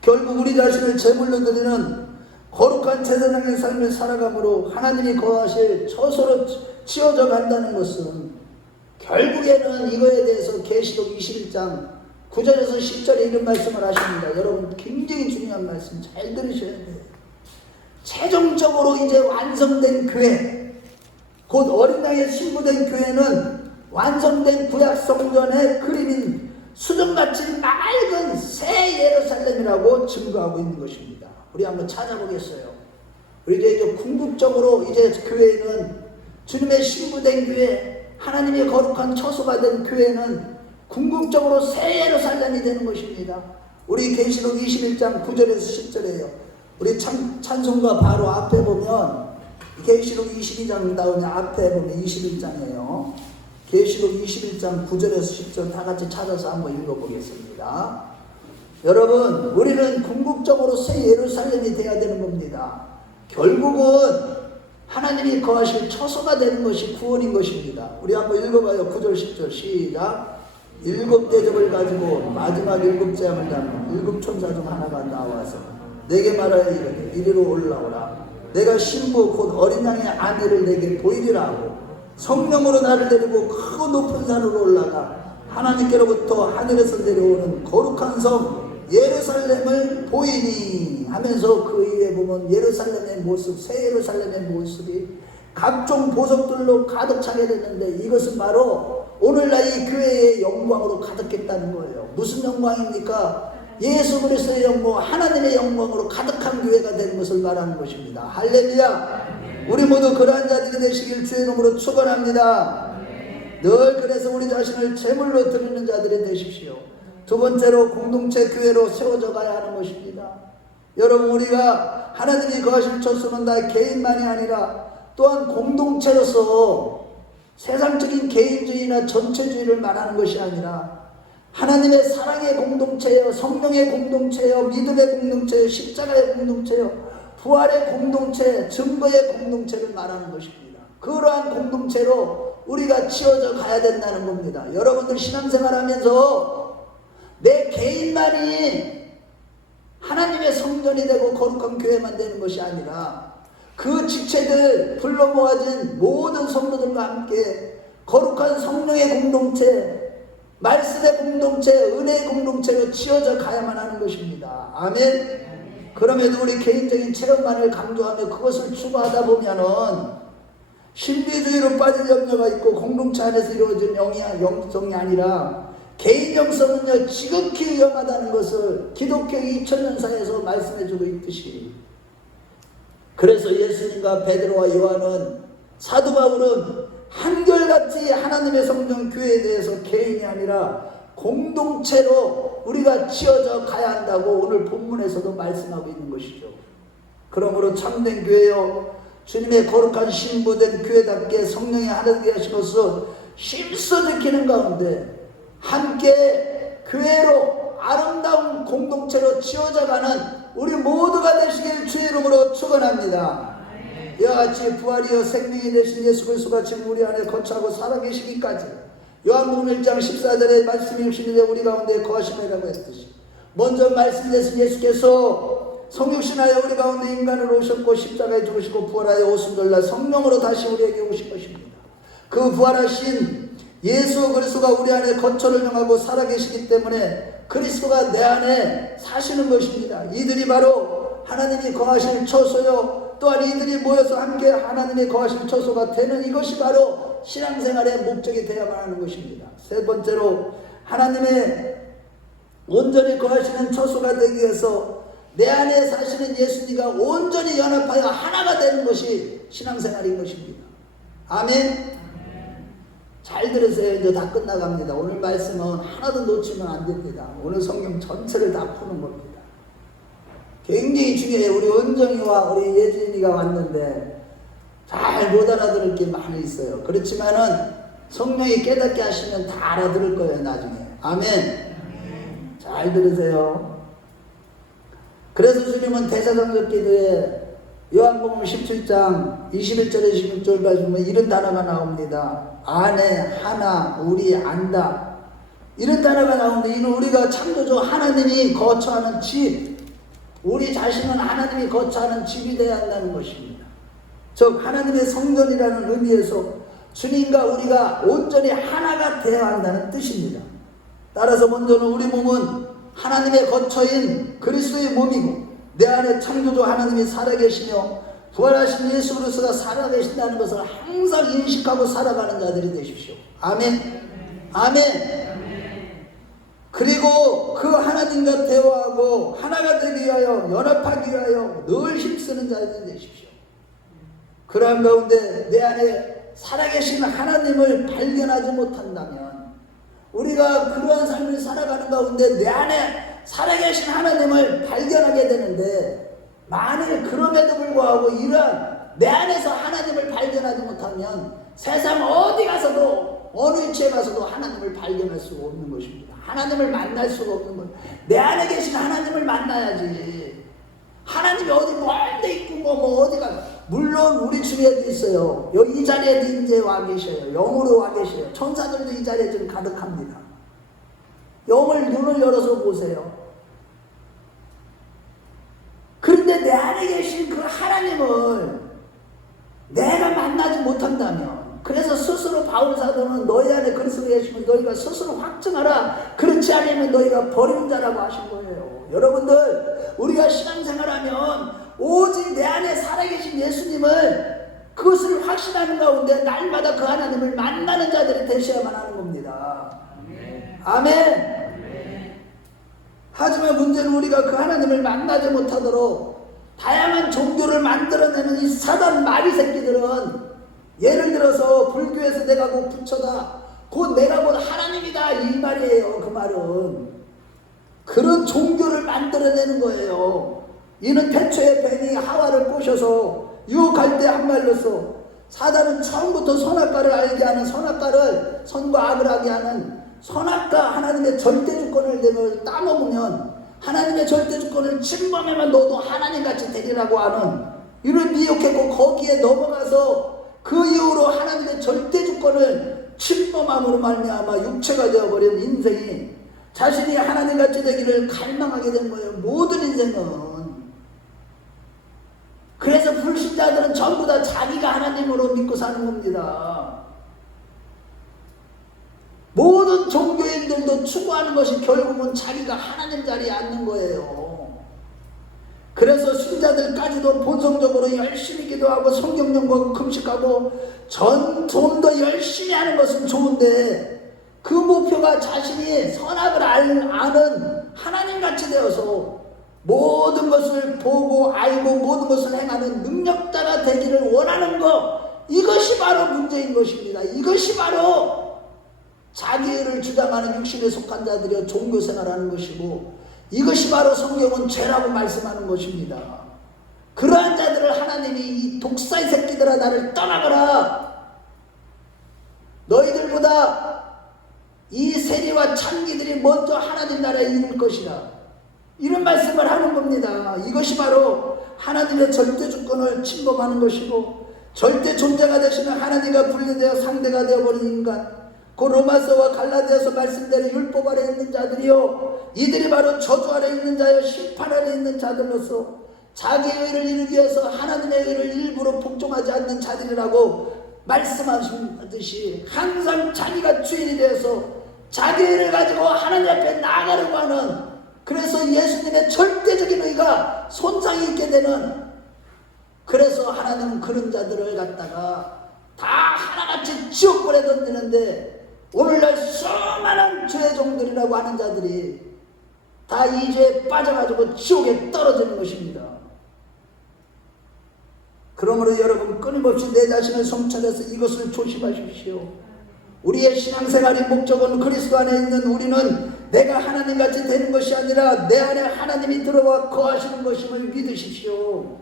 결국 우리 자신을 제물로 드리는 거룩한 제사장의 삶을 살아감으로 하나님이 거하실 처소로 치워져 간다는 것은 결국에는 이거에 대해서 계시록 21장 9절에서 10절에 이런 말씀을 하십니다. 여러분 굉장히 중요한 말씀 잘 들으셔야 돼요. 최종적으로 이제 완성된 교회, 곧 어린 양의 신부된 교회는 완성된 구약 성전의 그림인 수정같이 맑은 새 예루살렘이라고 증거하고 있는 것입니다. 우리 한번 찾아보겠어요. 우리 이제 궁극적으로 이제 교회는 주님의 신부된 교회, 하나님의 거룩한 처소가 된 교회는 궁극적으로 새 예루살렘이 되는 것입니다. 우리 계시록 21장 9절에서 10절에요. 우리 찬송가 바로 앞에 보면 계시록 22장 다음에 앞에 보면 21장이에요. 계시록 21장 9절에서 10절 다 같이 찾아서 한번 읽어보겠습니다. 여러분 우리는 궁극적으로 새 예루살렘이 되어야 되는 겁니다. 결국은 하나님이 거하실 처소가 되는 것이 구원인 것입니다. 우리 한번 읽어봐요. 9절 10절 시작. 일곱 대접을 가지고 마지막 일곱 재앙을 담은 일곱 천사 중 하나가 나와서 내게 말하여 이르되 이리로 올라오라. 내가 신부 곧 어린 양의 아내를 내게 보이리라 하고 성령으로 나를 데리고 크고 높은 산으로 올라가 하나님께로부터 하늘에서 내려오는 거룩한 성 예루살렘을 보이니 하면서 그 위에 보면 예루살렘의 모습, 새 예루살렘의 모습이 각종 보석들로 가득 차게 됐는데 이것은 바로 오늘날 이 교회의 영광으로 가득했다는 거예요. 무슨 영광입니까? 예수 그리스도의 영광, 하나님의 영광으로 가득한 교회가 되는 것을 말하는 것입니다. 할렐루야. 우리 모두 그러한 자들이 되시길 주의 이름으로 축원합니다. 늘 그래서 우리 자신을 제물로 드리는 자들이 되십시오. 두 번째로 공동체 교회로 세워져 가야 하는 것입니다. 여러분 우리가 하나님이 거하실 처소는 다 개인만이 아니라 또한 공동체로서 세상적인 개인주의나 전체주의를 말하는 것이 아니라 하나님의 사랑의 공동체요, 성령의 공동체요, 믿음의 공동체요, 십자가의 공동체요, 부활의 공동체, 증거의 공동체를 말하는 것입니다. 그러한 공동체로 우리가 치워져 가야 된다는 겁니다. 여러분들 신앙생활하면서 내 개인만이 하나님의 성전이 되고 거룩한 교회만 되는 것이 아니라 그 지체들 불러 모아진 모든 성도들과 함께 거룩한 성령의 공동체, 말씀의 공동체, 은혜의 공동체로 치워져 가야만 하는 것입니다. 아멘. 그럼에도 우리 개인적인 체험만을 강조하며 그것을 추구하다 보면은 신비주의로 빠질 염려가 있고 공동체 안에서 이루어진 영성이 아니라 개인 영성은요 지극히 위험하다는 것을 기독교 2000년 사에서 말씀해주고 있듯이, 그래서 예수님과 베드로와 요한은, 사도 바울은 한결같이 하나님의 성령 교회에 대해서 개인이 아니라 공동체로 우리가 지어져 가야 한다고 오늘 본문에서도 말씀하고 있는 것이죠. 그러므로 참된 교회요, 주님의 거룩한 신부된 교회답게 성령이 하나되게 하신 것을 힘써 지키는 가운데 함께 교회로 아름다운 공동체로 지어져가는 우리 모두가 되시길 주의 이름으로 축원합니다. 이와 같이 부활이여 생명이 되신 예수 그리스도가 지금 우리 안에 거처하고 살아계시기까지 요한복음 1장 14절에 말씀이 오시는데 우리 가운데 거하심이라고 했듯이, 먼저 말씀되신 예수께서 성육신하여 우리 가운데 인간으로 오셨고 십자가에 죽으시고 부활하여 오순절날 성령으로 다시 우리에게 오신 것입니다. 그 부활하신 예수 그리스도가 우리 안에 거처를 정하고 살아계시기 때문에 그리스도가 내 안에 사시는 것입니다. 이들이 바로 하나님이 거하실 처소요, 또한 이들이 모여서 함께 하나님이 거하실 처소가 되는 이것이 바로 신앙생활의 목적이 되어야만 하는 것입니다. 세 번째로, 하나님의 온전히 거하시는 처소가 되기 위해서 내 안에 사시는 예수님과 온전히 연합하여 하나가 되는 것이 신앙생활인 것입니다. 아멘. 잘 들으세요. 이제 다 끝나갑니다. 오늘 말씀은 하나도 놓치면 안 됩니다. 오늘 성경 전체를 다 푸는 겁니다. 굉장히 중요해요. 우리 은정이와 우리 예진이가 왔는데 잘 못 알아들을 게 많이 있어요. 그렇지만은 성령이 깨닫게 하시면 다 알아들을 거예요, 나중에. 아멘. 잘 들으세요. 그래서 주님은 대사장적 기도에 요한복음 17장 21절에 26절까지 보면 이런 단어가 나옵니다. 아내, 하나, 우리, 안다. 이런 단어가 나오는데, 이는 우리가 창조주 하나님이 거처하는 집, 우리 자신은 하나님이 거처하는 집이 되어야 한다는 것입니다. 즉 하나님의 성전이라는 의미에서 주님과 우리가 온전히 하나가 되어야 한다는 뜻입니다. 따라서 먼저는 우리 몸은 하나님의 거처인 그리스도의 몸이고 내 안에 창조주 하나님이 살아계시며 부활하신 예수 그리스도가 살아계신다는 것을 항상 인식하고 살아가는 자들이 되십시오. 아멘. 아멘. 그리고 그 하나님과 대화하고 하나가 되기 위하여, 연합하기 위하여 늘 힘쓰는 자들이 되십시오. 그러한 가운데 내 안에 살아계신 하나님을 발견하지 못한다면, 우리가 그러한 삶을 살아가는 가운데 내 안에 살아계신 하나님을 발견하게 되는데, 만일 그럼에도 불구하고 이러한 내 안에서 하나님을 발견하지 못하면 세상 어디 가서도, 어느 위치에 가서도 하나님을 발견할 수가 없는 것입니다. 하나님을 만날 수가 없는 거예요. 내 안에 계신 하나님을 만나야지. 하나님이 어디 멀데 있고 뭐 어디가, 물론 우리 주위에도 있어요. 여기 이 자리에도 이제 와 계셔요. 영으로 와 계셔요. 천사들도 이 자리에 지금 가득합니다. 영을, 눈을 열어서 보세요. 그런데 내 안에 계신 그 하나님을 내가 만나지 못한다면, 그래서 스스로 바울 사도는 너희 안에 그리스도 계시면 너희가 스스로 확증하라. 그렇지 않으면 너희가 버린 자라고 하신 거예요. 여러분들, 우리가 신앙생활하면 오직 내 안에 살아계신 예수님을, 그것을 확신하는 가운데 날마다 그 하나님을 만나는 자들이 되셔야만 하는 겁니다. 아멘. 하지만 문제는 우리가 그 하나님을 만나지 못하도록 다양한 종교를 만들어내는 이 사단 마귀 새끼들은, 예를 들어서 불교에서 내가 곧 부처다, 곧 내가 곧 하나님이다, 이 말이에요. 그 말은 그런 종교를 만들어내는 거예요. 이는 태초에 뱀이 하와를 꼬셔서 유혹할 때 한 말로서, 사단은 처음부터 선악과를 알게 하는, 선악과를, 선과 악을 알게 하는 선악과 하나님의 절대주권을 내가 따먹으면, 하나님의 절대주권을 침범하면 너도 하나님같이 되리라고 하는, 이를 미혹했고 거기에 넘어가서 그 이후로 하나님의 절대주권을 침범함으로 말미암아 육체가 되어버린 인생이 자신이 하나님같이 되기를 갈망하게 된 거예요. 모든 인생은. 그래서 불신자들은 전부 다 자기가 하나님으로 믿고 사는 겁니다. 모든 종교인들도 추구하는 것이 결국은 자기가 하나님 자리에 앉는 거예요. 그래서 신자들까지도 본성적으로 열심히 기도하고 성경 연구하고 금식하고 좀 더 열심히 하는 것은 좋은데, 그 목표가 자신이 선악을 아는 하나님같이 되어서 모든 것을 보고 알고 모든 것을 행하는 능력자가 되기를 원하는 것, 이것이 바로 문제인 것입니다. 이것이 바로 자기를 주장하는 육신에 속한 자들이 종교생활하는 것이고, 이것이 바로 성경은 죄라고 말씀하는 것입니다. 그러한 자들을 하나님이 이 독사의 새끼들아 나를 떠나거라, 너희들보다 이 세리와 창기들이 먼저 하나님 나라에 이를 것이라, 이런 말씀을 하는 겁니다. 이것이 바로 하나님의 절대 주권을 침범하는 것이고, 절대 존재가 되시는 하나님과 분리되어 상대가 되어버린 인간, 그 로마서와 갈라디아서 말씀대로 율법 아래 있는 자들이요, 이들이 바로 저주 아래 있는 자여 심판 아래 있는 자들로서 자기의 의를 이루기 위해서 하나님의 의를 일부러 복종하지 않는 자들이라고 말씀하셨듯이, 항상 자기가 주인이 되어서 자기의 의를 가지고 하나님 앞에 나아가려고 하는, 그래서 예수님의 절대적인 의가 손상이 있게 되는, 그래서 하나님은 그런 자들을 갖다가 다 하나같이 지옥불에 던지는데, 오늘날 수많은 죄의 종들이라고 하는 자들이 다 이 죄에 빠져가지고 지옥에 떨어지는 것입니다. 그러므로 여러분, 끊임없이 내 자신을 성찰해서 이것을 조심하십시오. 우리의 신앙생활의 목적은 그리스도 안에 있는 우리는 내가 하나님같이 되는 것이 아니라 내 안에 하나님이 들어와 거하시는 것임을 믿으십시오.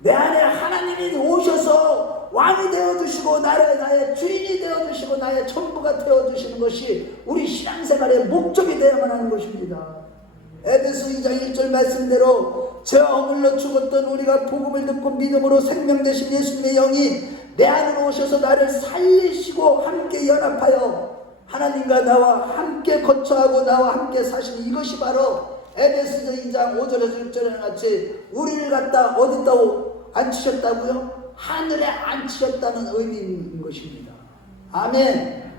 내 안에 하나님이 오셔서 왕이 되어주시고 나의 주인이 되어주시고 나의 전부가 되어주시는 것이 우리 신앙생활의 목적이 되어야만 하는 것입니다. 에베소 2장 1절 말씀대로 죄와 허물로 죽었던 우리가 복음을 듣고 믿음으로 생명 되신 예수님의 영이 내 안으로 오셔서 나를 살리시고 함께 연합하여 하나님과 나와 함께 거처하고 나와 함께 사시는, 이것이 바로 에베소서 2장 5절에서 6절에 같이 우리를 갖다 어디다 앉히셨다고요? 하늘에 앉히셨다는 의미인 것입니다. 아멘.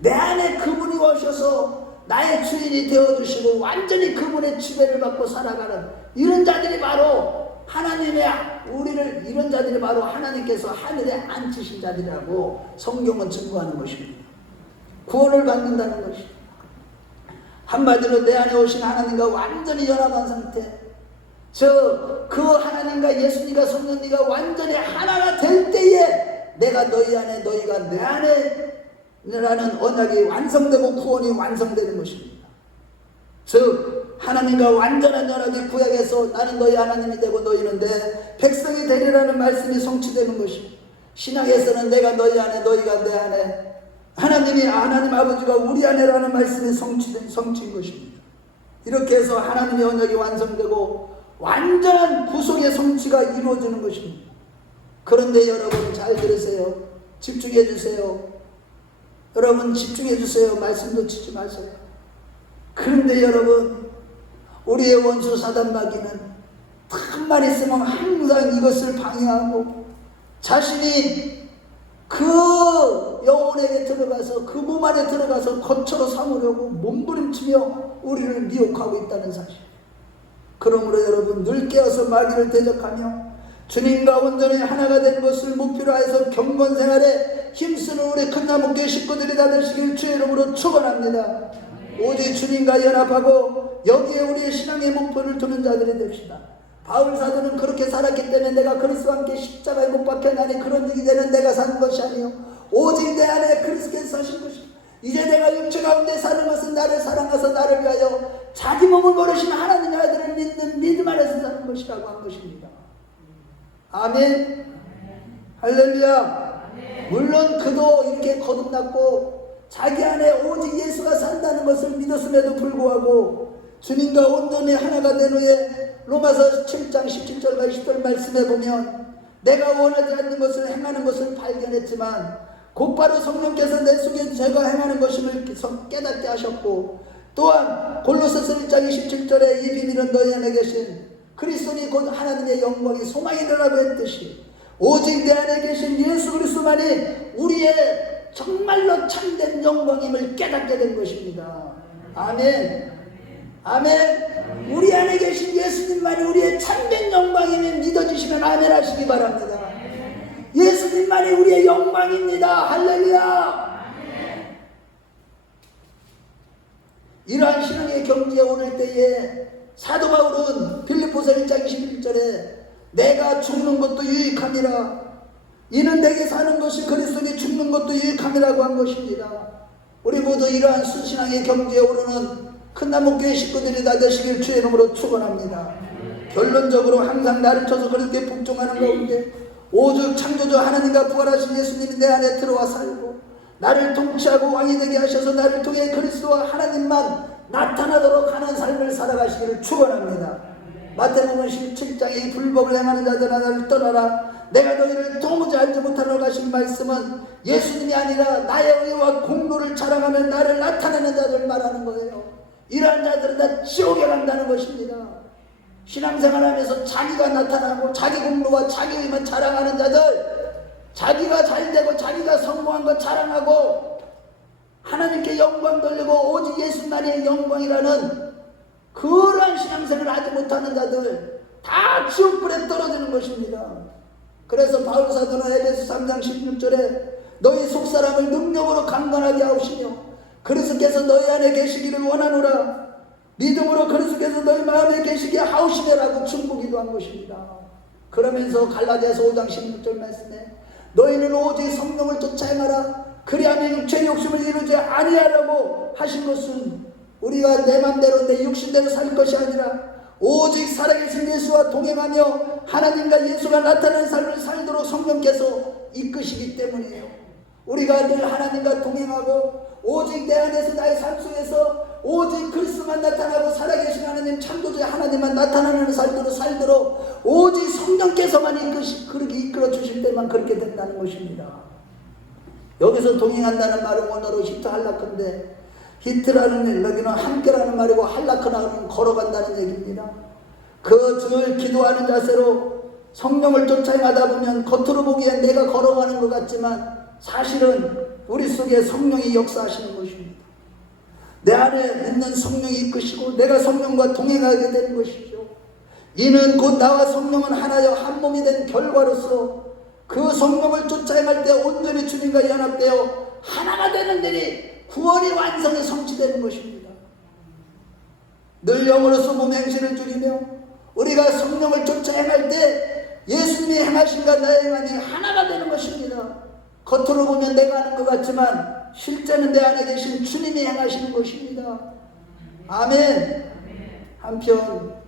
내 안에 그분이 오셔서 나의 주인이 되어주시고 완전히 그분의 지배를 받고 살아가는 이런 자들이 바로 이런 자들이 바로 하나님께서 하늘에 앉히신 자들이라고 성경은 증거하는 것입니다. 구원을 받는다는 것입니다. 한마디로 내 안에 오신 하나님과 완전히 연합한 상태, 그 하나님과 예수님과 성령님과 완전히 하나가 될 때에 내가 너희 안에 너희가 내 안에 라는 언약이 완성되고 구원이 완성되는 것입니다. 즉 하나님과 완전한 연합이 구약에서 나는 너희 하나님이 되고 너희는 내 백성이 되리라는 말씀이 성취되는 것입니다. 신약에서는 내가 너희 안에 너희가 내 안에, 하나님 아버지가 우리 안에라는 말씀이 성취인 것입니다. 이렇게 해서 하나님의 언약이 완성되고 완전한 구속의 성취가 이루어지는 것입니다. 그런데 여러분 잘 들으세요. 집중해 주세요. 여러분 집중해 주세요. 말씀 놓치지 마세요. 그런데 여러분, 우리의 원수 사단마귀는 탐만 있으면 항상 이것을 방해하고 자신이 그 영혼에게 들어가서 그 몸 안에 들어가서 거처로 삼으려고 몸부림치며 우리를 미혹하고 있다는 사실. 그러므로 여러분 늘 깨어서 마귀를 대적하며 주님과 온전히 하나가 된 것을 목표로 해서 경건 생활에 힘쓰는 우리 큰나무교회 식구들이 다 되시길 주의 이름으로 축원합니다. 오직 주님과 연합하고 여기에 우리의 신앙의 목표를 두는 자들이 됩시다. 바울 사도는 그렇게 살았기 때문에 내가 그리스도와 함께 십자가에 못 박혀나니 그런 일이 되는 내가 사는 것이 아니요 오직 내 안에 그리스도께서 사신 것이다. 이제 내가 육체 가운데 사는 것은 나를 사랑하사 나를 위하여 자기 몸을 버리신 하나님의 아들을 믿는 믿음 안에서 사는 것이라고 한 것입니다. 아멘. 할렐루야. 물론 그도 이렇게 거듭났고 자기 안에 오직 예수가 산다는 것을 믿었음에도 불구하고 주님과 온전히 하나가 된 후에 로마서 7장 17절과 20절 말씀에 보면 내가 원하지 않는 것을 행하는 것을 발견했지만 곧바로 성령께서 내 속에 제가 행하는 것임을 깨닫게 하셨고, 또한 골로새서 1장 27절에 이 비밀은 너희 안에 계신 그리스도니 곧 하나님의 영광이 소망이라고 했듯이 오직 내 안에 계신 예수 그리스도만이 우리의 정말로 참된 영광임을 깨닫게 된 것입니다. 아멘. 아멘. 우리 안에 계신 예수님만이 우리의 참된 영광임을 믿어주시면 아멘 하시기 바랍니다. 예수님만이 우리의 영광입니다. 할렐루야. 이러한 신앙의 경지에 오를 때에 사도 바울은 빌립보서 1장 21절에 내가 죽는 것도 유익함이라 이는 내게 사는 것이 그리스도니 죽는 것도 유익함이라고 한 것입니다. 우리 모두 이러한 순신앙의 경지에 오르는 큰나무교회 식구들이 다 되시길 주의 이름으로 축원합니다. 결론적으로 항상 나를 쳐서 그렇게 복종하는 가운데 오직 창조주 하나님과 부활하신 예수님이 내 안에 들어와 살고 나를 통치하고 왕이 되게 하셔서 나를 통해 그리스도와 하나님만 나타나도록 하는 삶을 살아가시기를 축원합니다. 마태복음 17장에 이 불법을 행하는 자들아 나를 떠나라 내가 너희를 도무지 알지 못하라고 하신 말씀은 예수님이 아니라 나의 의와 공로를 자랑하며 나를 나타내는 자들 말하는 거예요. 이러한 자들은 다 지옥에 간다는 것입니다. 신앙생활하면서 자기가 나타나고 자기 공로와 자기 의만 자랑하는 자들, 자기가 잘되고 자기가 성공한 것 자랑하고 하나님께 영광 돌리고 오직 예수만의 영광이라는 그러한 신앙생활을 하지 못하는 자들 다 지옥불에 떨어지는 것입니다. 그래서 바울 사도는 에베소 3장 16절에 너희 속사람을 능력으로 강건하게 하시며 그리스도께서 너희 안에 계시기를 원하노라 믿음으로 그리스도께서 너희 마음에 계시게 하오시며라고 충고기도 한 것입니다. 그러면서 갈라디아서 5장 16절 말씀에 너희는 오직 성령을 쫓아 행하라 그리하면 육체의 욕심을 이루지 아니하라고 하신 것은 우리가 내 맘대로 내 육신대로 살 것이 아니라 오직 살아계신 예수와 동행하며 하나님과 예수가 나타나는 삶을 살도록 성령께서 이끄시기 때문이에요. 우리가 늘 하나님과 동행하고 오직 내 안에서 나의 삶 속에서 오직 그리스도만 나타나고 살아계신 하나님 창조주의 하나님만 나타나는 삶으로 살도록 오직 성령께서만 그렇게 이끌어 주실 때만 그렇게 된다는 것입니다. 여기서 동행한다는 말은 원어로 히트 할라크인데 히트라는 여기는 함께라는 말이고 할라크라는 걸어간다는 얘기입니다. 그 늘 기도하는 자세로 성령을 쫓아 행하다 보면 겉으로 보기엔 내가 걸어가는 것 같지만 사실은 우리 속에 성령이 역사하시는 것입니다. 내 안에 있는 성령이 이끄시고 내가 성령과 동행하게 되는 것이죠. 이는 곧 나와 성령은 하나여 한 몸이 된 결과로서 그 성령을 쫓아 행할 때 온전히 주님과 연합되어 하나가 되는 일이 구원의 완성이 성취되는 것입니다. 늘 영으로서 몸의 행실을 줄이며 우리가 성령을 쫓아 행할 때 예수님이 행하신가 나의 행함이 하나가 되는 것입니다. 겉으로 보면 내가 하는 것 같지만 실제는 내 안에 계신 주님이 행하시는 것입니다. 아멘. 한편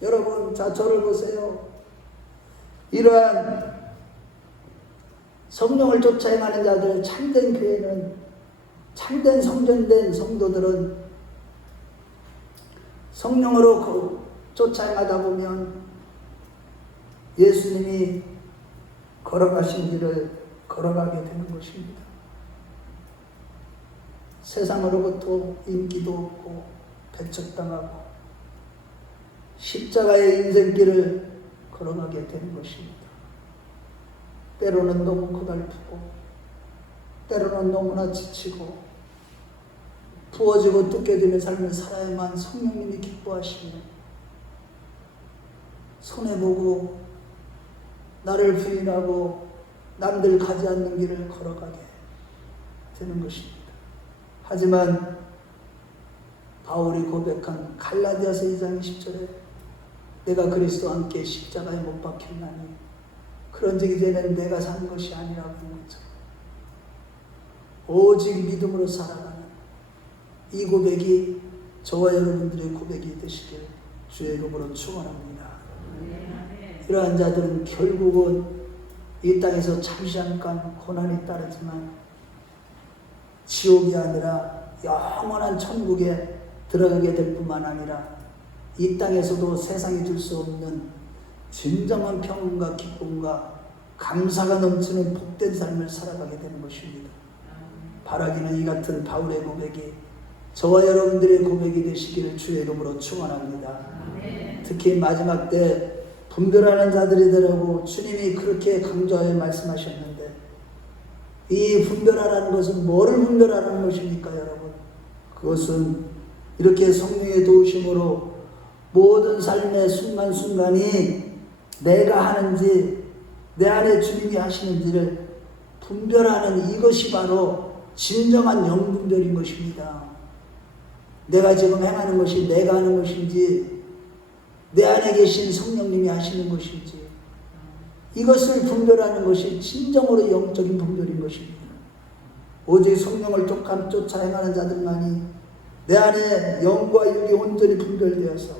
여러분 자 저를 보세요. 이러한 성령을 쫓아 행하는 자들 참된 교회는 참된 성전된 성도들은 성령으로 쫓아 행하다 보면 예수님이 걸어가신 길을 걸어가게 되는 것입니다. 세상으로부터 인기도 없고 배척당하고 십자가의 인생길을 걸어가게 되는 것입니다. 때로는 너무 고달프고 때로는 너무나 지치고 부어지고 뜯겨지는 삶을 살아야만 성령님이 기뻐하시며 손해보고 나를 부인하고 남들 가지 않는 길을 걸어가게 되는 것입니다. 하지만 바울이 고백한 갈라디아서 2장 20절에 내가 그리스도와 함께 십자가에 못 박혔나니 그런즉 이제는 내가 사는 것이 아니라고 하는 거죠. 오직 믿음으로 살아가는 이 고백이 저와 여러분들의 고백이 되시길 주의 이름으로 축원합니다. 이러한 자들은 결국은 이 땅에서 잠시 잠깐 고난이 따르지만 지옥이 아니라 영원한 천국에 들어가게 될 뿐만 아니라 이 땅에서도 세상이 줄 수 없는 진정한 평안과 기쁨과 감사가 넘치는 복된 삶을 살아가게 되는 것입니다. 바라기는 이 같은 바울의 고백이 저와 여러분들의 고백이 되시기를 주의 이름으로 축원합니다. 특히 마지막 때 분별하는 자들이 되라고 주님이 그렇게 강조하여 말씀하셨는데 이 분별하라는 것은 뭐를 분별하라는 것입니까 여러분? 그것은 이렇게 성령의 도우심으로 모든 삶의 순간순간이 내가 하는지 내 안에 주님이 하시는지를 분별하는 이것이 바로 진정한 영분별인 것입니다. 내가 지금 행하는 것이 내가 하는 것인지 내 안에 계신 성령님이 하시는 것인지 이것을 분별하는 것이 진정으로 영적인 분별인 것입니다. 오직 성령을 쫓아 행하는 자들만이 내 안에 영과 육이 온전히 분별되어서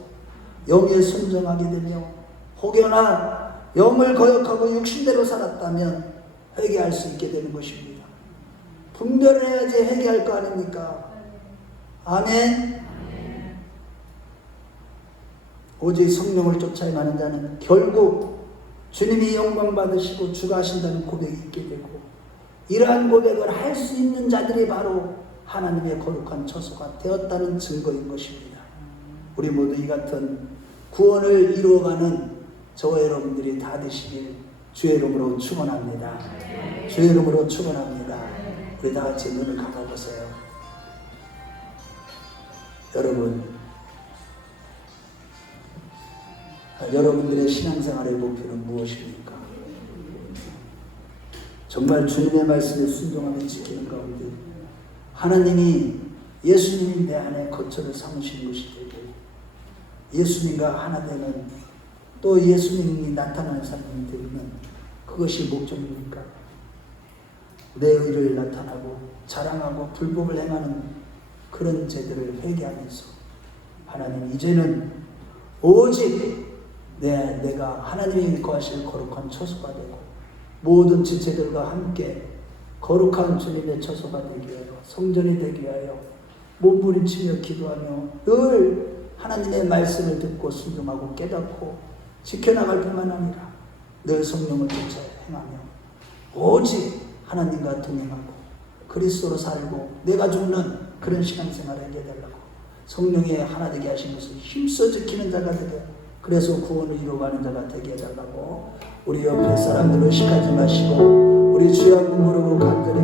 영에 순종하게 되며 혹여나 영을 거역하고 육신대로 살았다면 회개할 수 있게 되는 것입니다. 분별을 해야지 회개할 거 아닙니까? 아멘. 오직 성령을 쫓아 행하는 자는 결국 주님이 영광 받으시고 주가 하신다는 고백이 있게 되고 이러한 고백을 할 수 있는 자들이 바로 하나님의 거룩한 처소가 되었다는 증거인 것입니다. 우리 모두 이 같은 구원을 이루어가는 저와 여러분들이 다 되시길 주의 이름으로 축원합니다. 주의 이름으로 축원합니다. 우리 다 같이 눈을 감아보세요. 여러분들의 신앙생활의 목표는 무엇입니까? 정말 주님의 말씀에 순종하며 지키는 가운데 하나님이 예수님이 내 안에 거처를 삼으신 것이 되고 예수님과 하나 되는 또 예수님이 나타나는 사람이 되면 그것이 목적입니까? 내 의를 나타나고 자랑하고 불법을 행하는 그런 죄들을 회개하면서 하나님 이제는 오직 내가 하나님이 거하실 거룩한 처소가 되고 모든 지체들과 함께 거룩한 주님의 처소가 되기 위하여 성전이 되기 위하여 몸부림치며 기도하며 늘 하나님의 말씀을 듣고 순종하고 깨닫고 지켜나갈 뿐만 아니라 늘 성령을 쫓아 행하며 오직 하나님과 동행하고 그리스도로 살고 내가 죽는 그런 신앙생활을 하게 되려고 성령의 하나 되게 하신 것을 힘써 지키는 자가 되게 그래서 구원을 이루어가는 자가 되게 해달라고 우리 옆에 사람들 의식하지 마시고 우리 주여 부르고 간절히